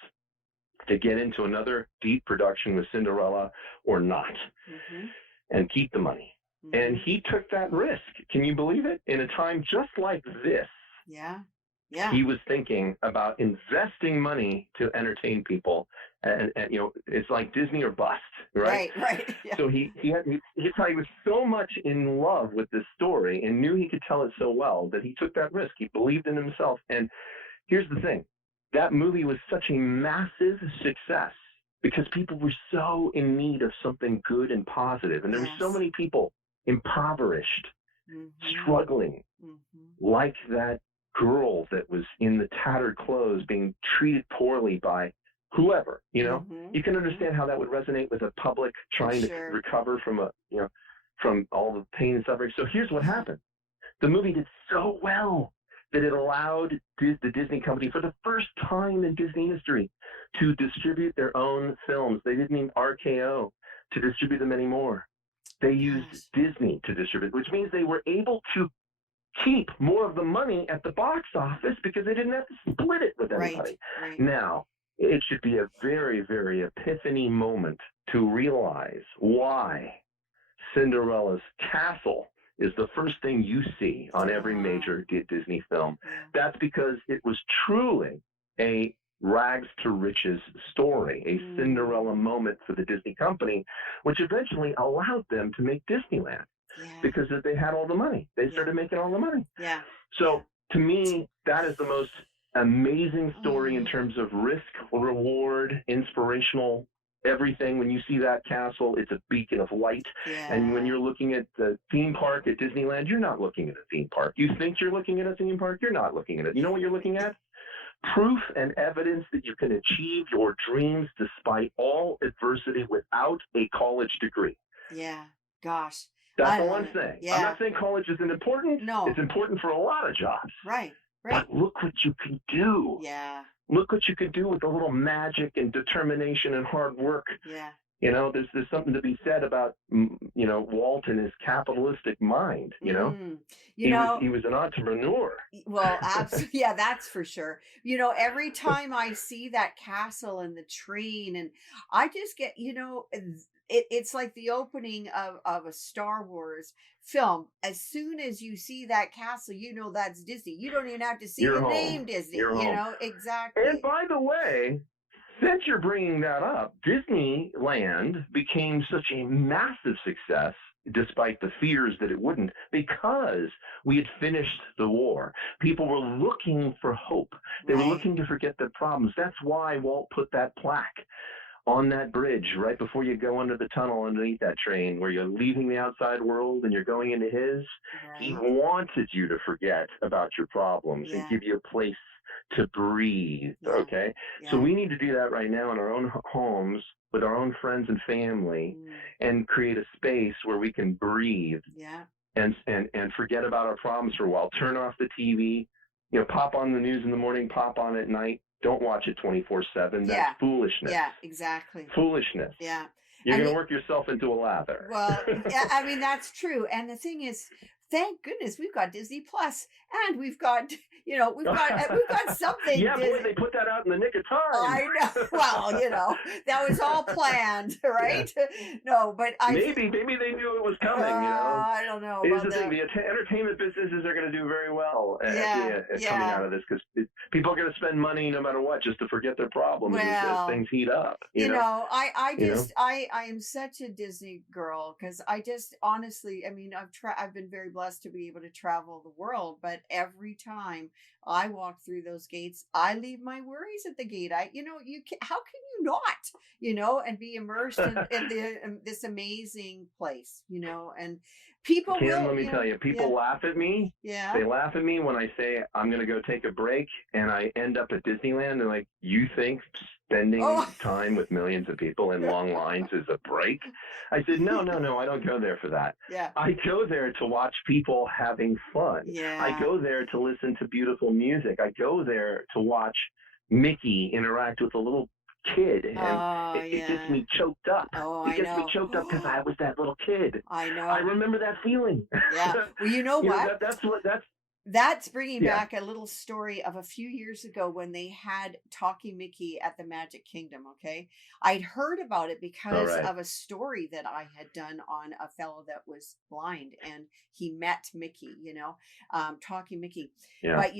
to get into another deep production with Cinderella or not, and keep the money? And he took that risk. Can you believe it? In a time just like this, he was thinking about investing money to entertain people. And it's like Disney or bust, right? Right. Yeah. So he was so much in love with this story and knew he could tell it so well that he took that risk. He believed in himself. And here's the thing. That movie was such a massive success because people were so in need of something good and positive. And there were so many people impoverished, Mm-hmm. struggling, Mm-hmm. like that girl that was in the tattered clothes being treated poorly by whoever, Mm-hmm. you can Mm-hmm. understand how that would resonate with a public For trying to sure. recover from from all the pain and suffering. So here's what happened. The movie did so well that it allowed the Disney company, for the first time in Disney history, to distribute their own films. They didn't need RKO to distribute them anymore. They used Gosh. Disney to distribute, which means they were able to keep more of the money at the box office because they didn't have to split it with anybody. Right. Now, it should be a very, very epiphany moment to realize why Cinderella's castle is the first thing you see on every major Disney film. Yeah. That's because it was truly a rags to riches story, a Cinderella moment for the Disney company, which eventually allowed them to make Disneyland. Yeah. Because they had all the money. They started making all the money. Yeah. So to me, that is the most amazing story in terms of risk, reward, inspirational, everything. When you see that castle, it's a beacon of light. Yeah. And when you're looking at the theme park at Disneyland, you're not looking at a theme park. You think you're looking at a theme park, you're not looking at it. You know what you're looking at? Proof and evidence that you can achieve your dreams despite all adversity without a college degree. Yeah. Gosh. That's all I'm saying. Yeah. I'm not saying college isn't important. No. It's important for a lot of jobs. Right. But look what you can do. Yeah. Look what you can do with a little magic and determination and hard work. Yeah. There's something to be said about, Walt and his capitalistic mind, He was an entrepreneur. Well, absolutely. Yeah, that's for sure. Every time I see that castle and the train, and I just get, it's like the opening of a Star Wars film. As soon as you see that castle, that's Disney. You don't even have to see the name Disney. You're home. Exactly. And by the way, since you're bringing that up, Disneyland became such a massive success, despite the fears that it wouldn't, because we had finished the war. People were looking for hope. They were looking to forget their problems. That's why Walt put that plaque on that bridge right before you go under the tunnel underneath that train, where you're leaving the outside world and you're going into his. Right. He wanted you to forget about your problems and give you a place to breathe. Okay. So we need to do that right now in our own homes with our own friends and family, and create a space where we can breathe and forget about our problems for a while. Turn off the TV, pop on the news in the morning, pop on at night. Don't watch it 24/7. That's foolishness. Yeah, exactly. Foolishness. Yeah. You're going to work yourself into a lather. Well, I mean, that's true. And the thing is, thank goodness we've got Disney Plus, and we've got something. Yeah, boy, they put that out in the nick of time. I know. Well, that was all planned, right? Yeah. No, but maybe they knew it was coming. I don't know. Here's the thing: the entertainment businesses are going to do very well coming out of this, because people are going to spend money no matter what just to forget their problems as things heat up. I am such a Disney girl, because I just honestly, I mean, I've been very blessed to be able to travel the world, but every time I walk through those gates, I leave my worries at the gate. How can you not, and be immersed in this amazing place, and people Kim, let me tell you, people laugh at me. Yeah. They laugh at me when I say I'm going to go take a break, and I end up at Disneyland, and like, you think spending time with millions of people in long lines is a break? I said, no, I don't go there for that. Yeah. I go there to watch people having fun. Yeah. I go there to listen to beautiful music. I go there to watch Mickey interact with a little kid, and it gets me choked up. It gets me choked up because I was that little kid. I know. I remember that feeling. Yeah. Well, you know what? That's bringing back a little story of a few years ago when they had Talking Mickey at the Magic Kingdom. Okay. I'd heard about it because of a story that I had done on a fellow that was blind, and he met Mickey, Talking Mickey. Yeah. But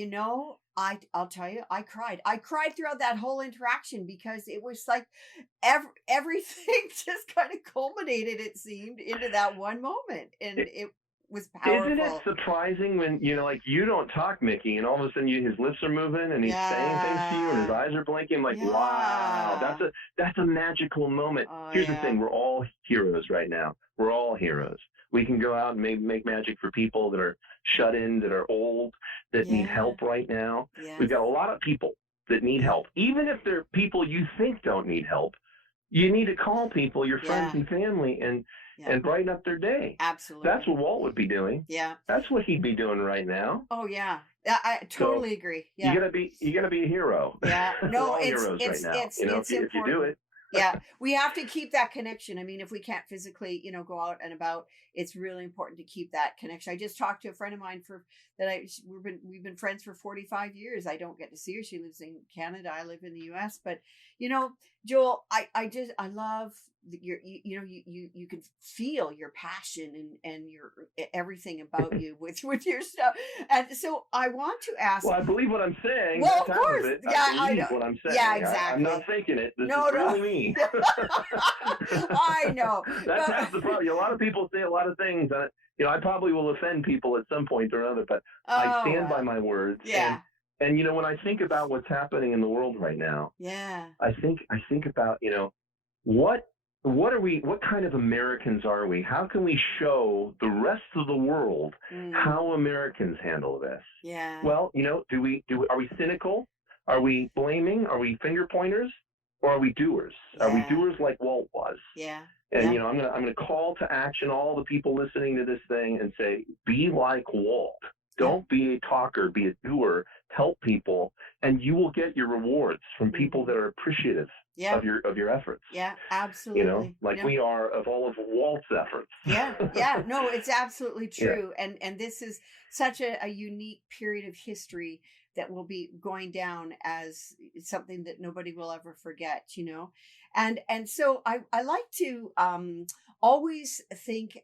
I'll tell you, I cried throughout that whole interaction, because it was like everything just kind of culminated, it seemed, into that one moment. And was powerful. Isn't it surprising when, like you don't talk, Mickey, and all of a sudden his lips are moving and he's saying things to you and his eyes are blinking? I'm like, wow, that's a magical moment. Here's the thing. We're all heroes right now. We're all heroes. We can go out and make magic for people that are shut in, that are old, that need help right now. We've got a lot of people that need help. Even if they're people you think don't need help, you need to call people, your friends and family, and brighten up their day. Absolutely. That's what Walt would be doing. Yeah. That's what he'd be doing right now. Oh yeah. I totally agree. Yeah. You gotta be a hero. Yeah. No, We're all heroes right now. It's important. If you do it. Yeah, we have to keep that connection. I mean, if we can't physically, go out and about, it's really important to keep that connection. I just talked to a friend of mine we've been friends for 45 years. I don't get to see her. She lives in Canada. I live in the US. But Joel, I love you can feel your passion and your everything about you with your stuff. And so I want to ask. Well, I believe what I'm saying. Well, of course. I believe what I'm saying. Yeah, exactly. I'm not faking it. This is really me. I know. That's half the problem. A lot of people say a lot of things. I probably will offend people at some point or another, but I stand by my words. Yeah. And when I think about what's happening in the world right now, I think about, what kind of Americans are we? How can we show the rest of the world how Americans handle this? Yeah. Well, are we cynical? Are we blaming? Are we finger pointers? Or are we doers? Yeah. Are we doers like Walt was? Yeah. And I'm gonna call to action all the people listening to this thing and say, be like Walt. Don't be a talker, be a doer. Help people, and you will get your rewards from people that are appreciative of your efforts. Yeah, absolutely. We are of all of Walt's efforts. Yeah. No, it's absolutely true. Yeah. And this is such a unique period of history that will be going down as something that nobody will ever forget, And so I like to always think,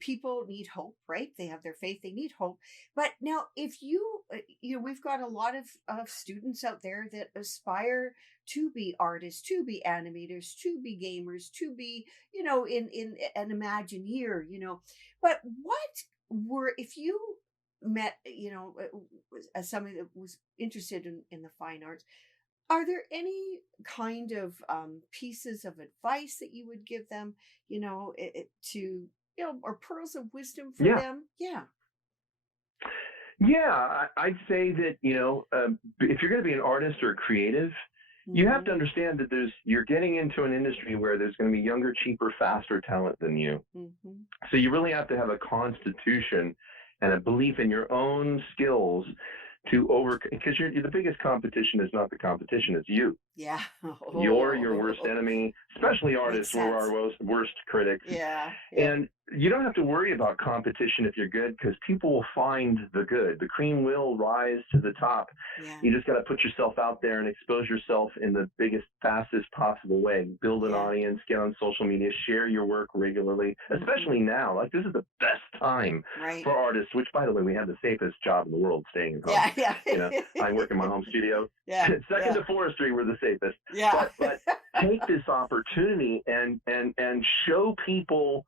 people need hope, right? They have their faith, they need hope. But now if we've got a lot of students out there that aspire to be artists, to be animators, to be gamers, to be, in an Imagineer, but if you met, as somebody that was interested in the fine arts, are there any kind of pieces of advice that you would give them, or pearls of wisdom for them? Yeah. Yeah, I'd say that, if you're going to be an artist or a creative, you have to understand that you're getting into an industry where there's going to be younger, cheaper, faster talent than you. Mm-hmm. So you really have to have a constitution and a belief in your own skills because the biggest competition is not the competition, it's you. Yeah. You're your worst enemy, especially artists who are our worst critics. Yeah. And you don't have to worry about competition if you're good, because people will find the good. The cream will rise to the top. Yeah. You just got to put yourself out there and expose yourself in the biggest, fastest possible way. Build an audience, get on social media, share your work regularly, especially now. Like, this is the best time for artists, which, by the way, we have the safest job in the world, staying at home. Yeah. I work in my home studio. Yeah. Second to forestry, we're the safest. Yeah. But take this opportunity and show people,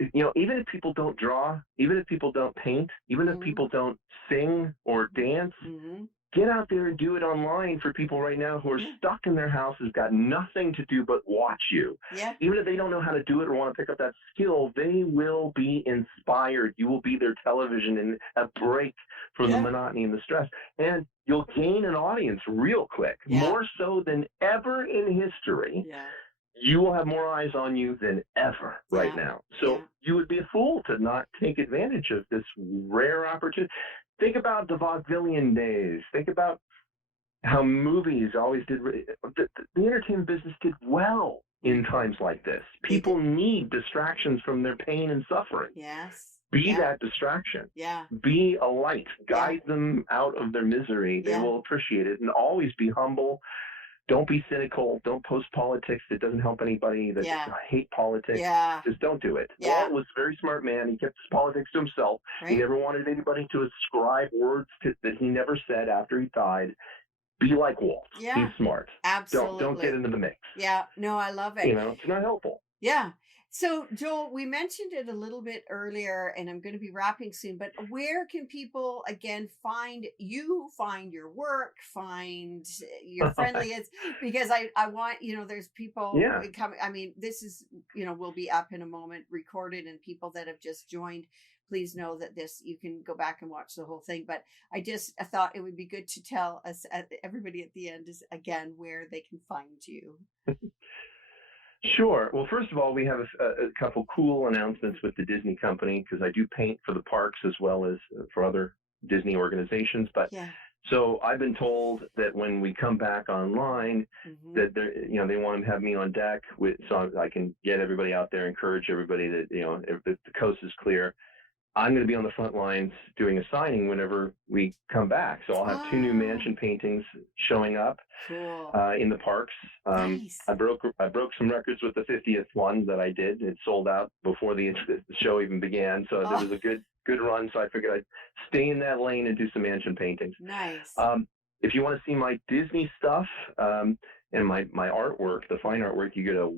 even if people don't draw, even if people don't paint, even if people don't sing or dance, get out there and do it online for people right now who are stuck in their houses, got nothing to do but watch you. Yeah. Even if they don't know how to do it or want to pick up that skill, they will be inspired. You will be their television and a break from the monotony and the stress. And you'll gain an audience real quick, more so than ever in history. Yeah. You will have more eyes on you than ever right now. So you would be a fool to not take advantage of this rare opportunity. Think about the vaudevillian days. Think about how movies always did. The entertainment business did well in times like this. People need distractions from their pain and suffering. Yes. Be that distraction. Yeah. Be a light. Guide them out of their misery. They will appreciate it. And always be humble. Don't be cynical. Don't post politics that doesn't help anybody. That hate politics. Yeah. Just don't do it. Yeah. Walt was a very smart man. He kept his politics to himself. Right. He never wanted anybody to ascribe words that he never said after he died. Be like Walt. Yeah. Be smart. Absolutely. Don't get into the mix. Yeah. No, I love it. It's not helpful. Yeah. So, Joel, we mentioned it a little bit earlier, and I'm going to be wrapping soon, but where can people again find you, find your work, find your friendliest? Because I want, there's people Yeah. coming. I mean, this is, will be up in a moment, recorded, and people that have just joined, please know that you can go back and watch the whole thing. But I thought it would be good to tell us, everybody at the end, is again where they can find you. Sure. Well, first of all, we have a couple cool announcements with the Disney company, because I do paint for the parks as well as for other Disney organizations. But Yeah. so I've been told that when we come back online, that they want to have me on deck so I can get everybody out there, encourage everybody that, if the coast is clear, I'm going to be on the front lines doing a signing whenever we come back. So I'll have 2 new mansion paintings showing up in the parks. Nice. I broke some records with the 50th one that I did. It sold out before the show even began. So it was a good run. So I figured I'd stay in that lane and do some mansion paintings. Nice. If you want to see my Disney stuff and my artwork, the fine artwork, you go to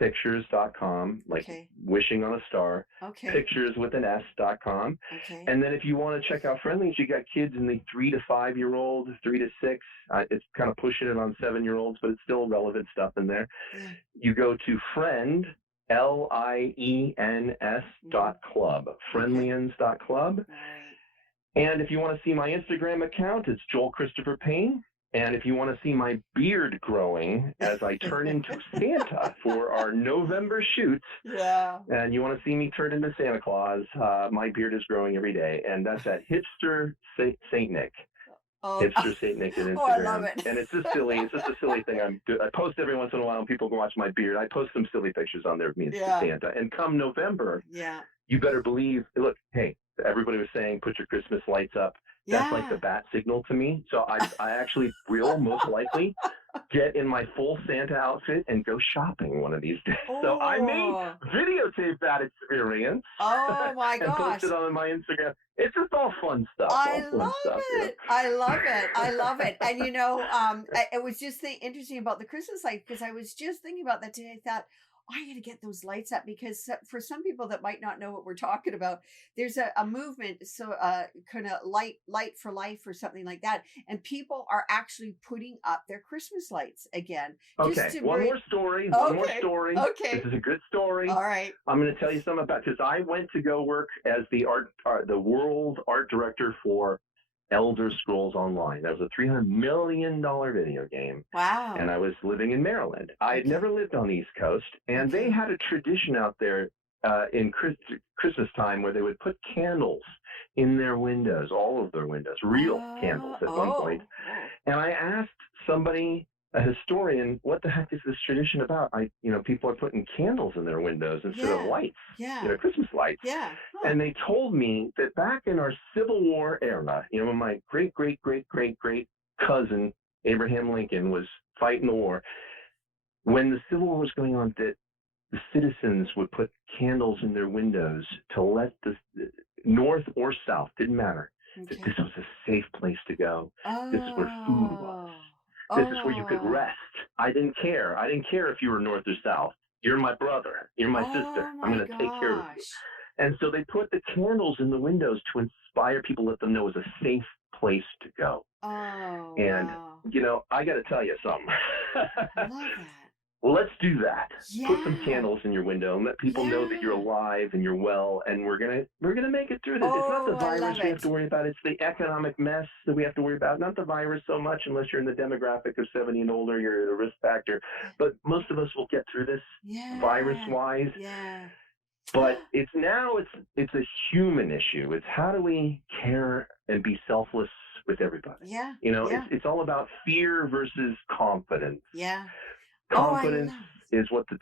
wishpictures.com, like wishing on a star, pictures with an S.com. And then if you want to check out Friendlies, you got kids in the 3 to 5 year old, 3 to 6. It's kind of pushing it on 7-year-olds, but it's still relevant stuff in there. You go to friend, LiENS.club, friendliens.club. And if you want to see my Instagram account, it's Joel Christopher Payne. And if you want to see my beard growing as I turn into Santa for our November shoot, and you want to see me turn into Santa Claus, my beard is growing every day. And that's at Hipster Saint Nick. Hipster Saint Nick at Instagram. I love it. And it's just a silly thing I post every once in a while, and people can watch my beard. I post some silly pictures on there of me as Santa. And come November, you better believe, look, hey, everybody was saying, put your Christmas lights up. That's like the bat signal to me. So I actually will most likely get in my full Santa outfit and go shopping one of these days. So I may videotape that experience. Oh my and gosh. post it on my Instagram. It's just all fun stuff. I love it. I love it. And it was just interesting about the Christmas light, because I was just thinking about that today. I thought, I got to get those lights up, because for some people that might not know what we're talking about, there's a movement, so kind of light for life or something like that, and people are actually putting up their Christmas lights again. One more story. Okay. This is a good story. All right. I'm going to tell you something about, because I went to go work as the world art director for Elder Scrolls Online. That was a $300 million video game. Wow. And I was living in Maryland. I had never lived on the East Coast, and they had a tradition out there in Christmas time where they would put candles in their windows, all of their windows, real candles at one point. And I asked somebody, a historian, what the heck is this tradition about? People are putting candles in their windows instead of lights, Christmas lights. And they told me that back in our Civil War era, when my great cousin Abraham Lincoln was fighting the war, when the Civil War was going on, that the citizens would put candles in their windows to let the north or south, didn't matter, that this was a safe place to go. This is where food was. This is where you could rest. I didn't care. I didn't care if you were north or south. You're my brother. You're my sister. I'm going to take care of you. And so they put the candles in the windows to inspire people, let them know it was a safe place to go. And, I got to tell you something. I love that. Let's do that. Put some candles in your window and let people know that you're alive and you're well, and we're gonna make it through this. It's not the virus we have to worry about. It's the economic mess that we have to worry about. Not the virus so much, unless you're in the demographic of 70 and older, you're at a risk factor. But most of us will get through this virus-wise. But it's a human issue. It's how do we care and be selfless with everybody? It's all about fear versus confidence. Confidence is what the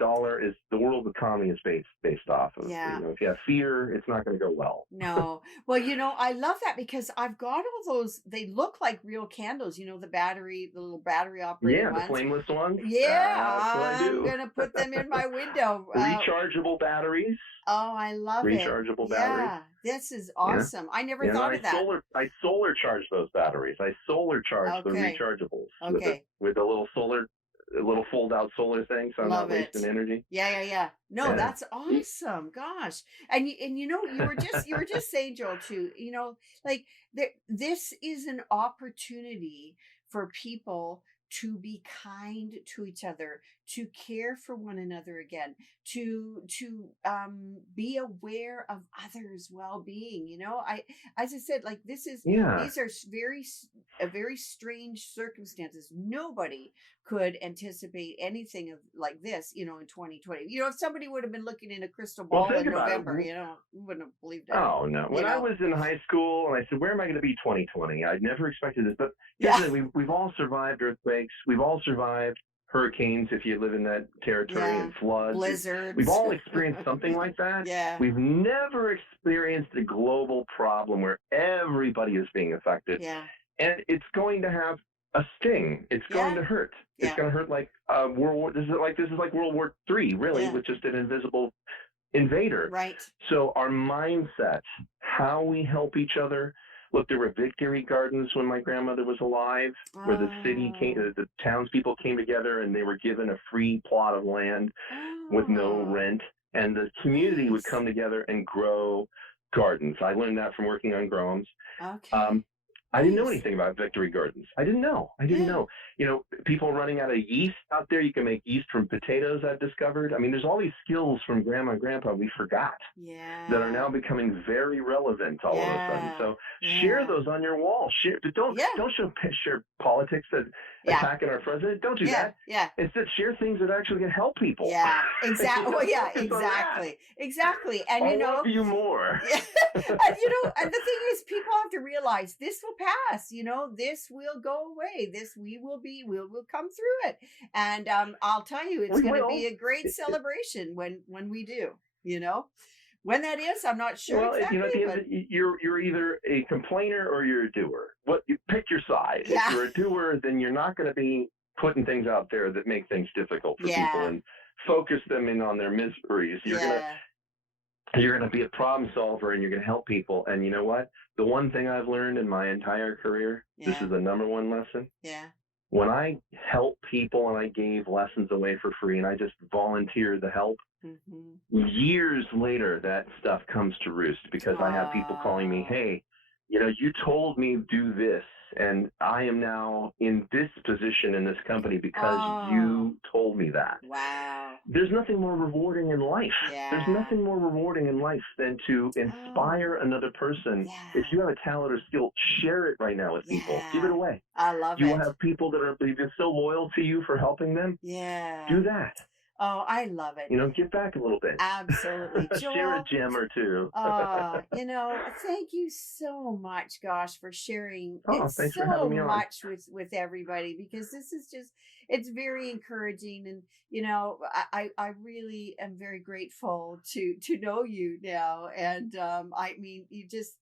world economy is based off of. If you have fear, it's not going to go well. No. Well, I love that, because I've got all those, they look like real candles, the little battery operated ones. The flameless ones. I'm going to put them in my window. Rechargeable batteries. Oh, I love it. Rechargeable batteries. This is awesome. I never thought of that. I solar charge those batteries. I solar charge the rechargeables with a little solar little fold-out solar thing, so I'm not Love it. wasting energy. Yeah. No, Yeah. that's awesome. Gosh. And you know, you were just saying, Joel, too, you know, like this is an opportunity for people to be kind to each other, to care for one another again, to be aware of others' well-being. You know, I as I said, like Yeah. these are very strange circumstances. Nobody could anticipate anything of like this, you know, in 2020. You know, if somebody would have been looking in a crystal Well, ball think in about it. November, you know, we wouldn't have believed it, Oh no! you When I know. was in high school, and I said, "Where am I going to be 2020?" I never expected this. But here's Yeah. the thing: we've all survived earthquakes. We've all survived hurricanes if you live in that territory, Yeah. and floods. We've Blizzards. all experienced something like that. Yeah. We've never experienced a global problem where everybody is being affected, Yeah. and it's going to have a sting. It's going Yeah. to hurt. It's Yeah. going to hurt like World War. This is like World War III, really, Yeah. with just an invisible invader. Right. So our mindset, how we help each other. Look, there were victory gardens when my grandmother was alive, where Oh. the townspeople came together and they were given a free plot of land with no Oh. rent, and the community would Nice. come together and grow gardens. I learned that from working on groans. Okay. Um, I didn't know Nice. anything about victory gardens. I didn't know. I didn't Yeah. know. You know, people running out of yeast out there. You can make yeast from potatoes. I've discovered. I mean, there's all these skills from grandma and grandpa we forgot that are Yeah. now becoming very relevant all of a sudden. Yeah. So share Yeah. those on your wall. Share. Yeah. Don't share politics that Yeah. attacking our president. Don't do Yeah. that. Yeah. Instead, share things that actually can help people. Yeah, exactly. Well, yeah, Focus on that. exactly. And you I'll know, love you more. yeah, and you know, and the thing is, people have to realize this will pass. You know, this will go away. We will come through it. And I'll tell you, it's We going to be will. a great celebration when we do. You know, when that is, I'm not sure Well, you know, exactly, at the end, but you're either a complainer or you're a doer. What you pick your side. If yeah, you're a doer, then you're not going to be putting things out there that make things difficult for people yeah, and focus them in on their miseries. yeah, You're gonna be a problem solver and you're gonna help people. And you know what? The one thing I've learned in my entire career, this yeah, is the number one lesson. yeah. When I helped people and I gave lessons away for free and I just volunteered to help, Mm-hmm. years later that stuff comes to roost because I have people calling me, Oh, hey, you know, you told me do this and I am now in this position in this company because oh, you told me that. wow, There's nothing more rewarding in life. There's yeah. nothing more rewarding in life than to Oh, inspire another person. If yeah. you have a talent or skill, share it right now with people. Give it Yeah. away. I love You will it. have people that are been so loyal to you for helping them. Yeah. Do that. Oh, I love it. You know, give back a little bit. Absolutely. Share a Joel, gem or two. you know, thank you so much, gosh, for sharing it Oh, thanks for having so me on. much with everybody, because this is just it's very encouraging. And you know, I really am very grateful to know you now. And I mean, it's just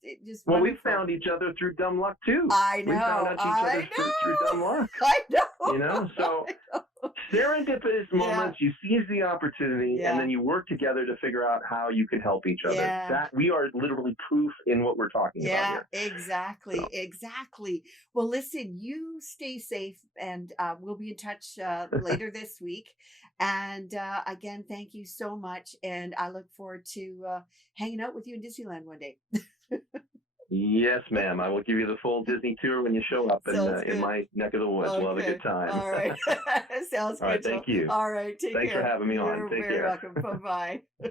Well, we wonderful. found each other through dumb luck too. I We found know, out each other I through dumb know, luck. I know, You know, so I know. serendipitous Yeah, moments, you seize the opportunity and yeah. then you work together to figure out how you can help each other. Yeah. That we are literally proof in what we're talking about Yeah, here. exactly. So Exactly. Well, listen, you stay safe, and we'll be in touch later this week. And again, thank you so much. And I look forward to hanging out with you in Disneyland one day. yes, ma'am. I will give you the full Disney tour when you show up Sounds in good. my neck of the woods. We'll have a good Okay. time. All right. Sounds All right, good, Joe. thank you. All right. Take Thanks for care. having me on. You're Take very care. welcome. Bye bye.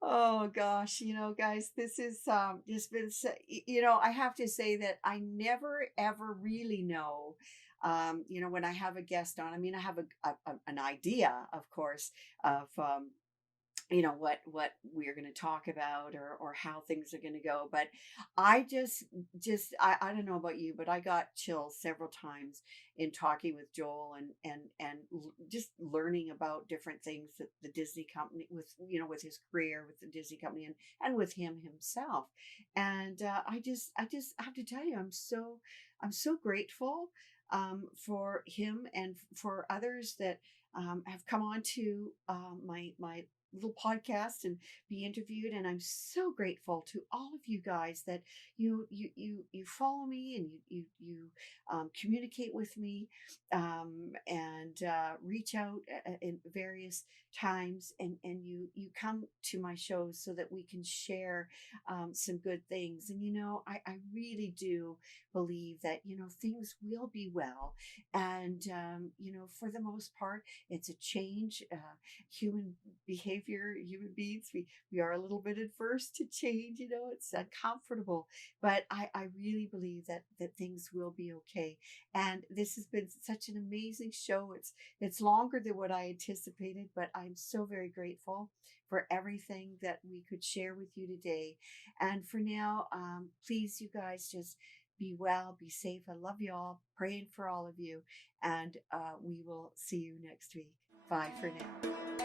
Oh gosh, you know, guys, this is just been you know, I have to say that I never ever really know you know, when I have a guest on. I mean, I have an idea, of course, of you know what we're going to talk about, or how things are going to go. But I just I don't know about you, but I got chills several times in talking with Joel, and just learning about different things that the Disney company, with you know, with his career with the Disney company, and with him himself. And I just have to tell you, I'm so grateful for him, and for others that have come on to my little podcast and be interviewed. And I'm so grateful to all of you guys that you follow me and you communicate with me, and reach out in various times, and you come to my shows so that we can share some good things. And I really do believe that things will be well. And for the most part, it's a change. Human behavior, human beings, we are a little bit adverse to change. It's uncomfortable, but I really believe that things will be okay. And this has been such an amazing show. It's longer than what I anticipated, but I'm so very grateful for everything that we could share with you today. And for now, please, you guys, just be well, be safe. I love you all, praying for all of you, and we will see you next week. Bye for now.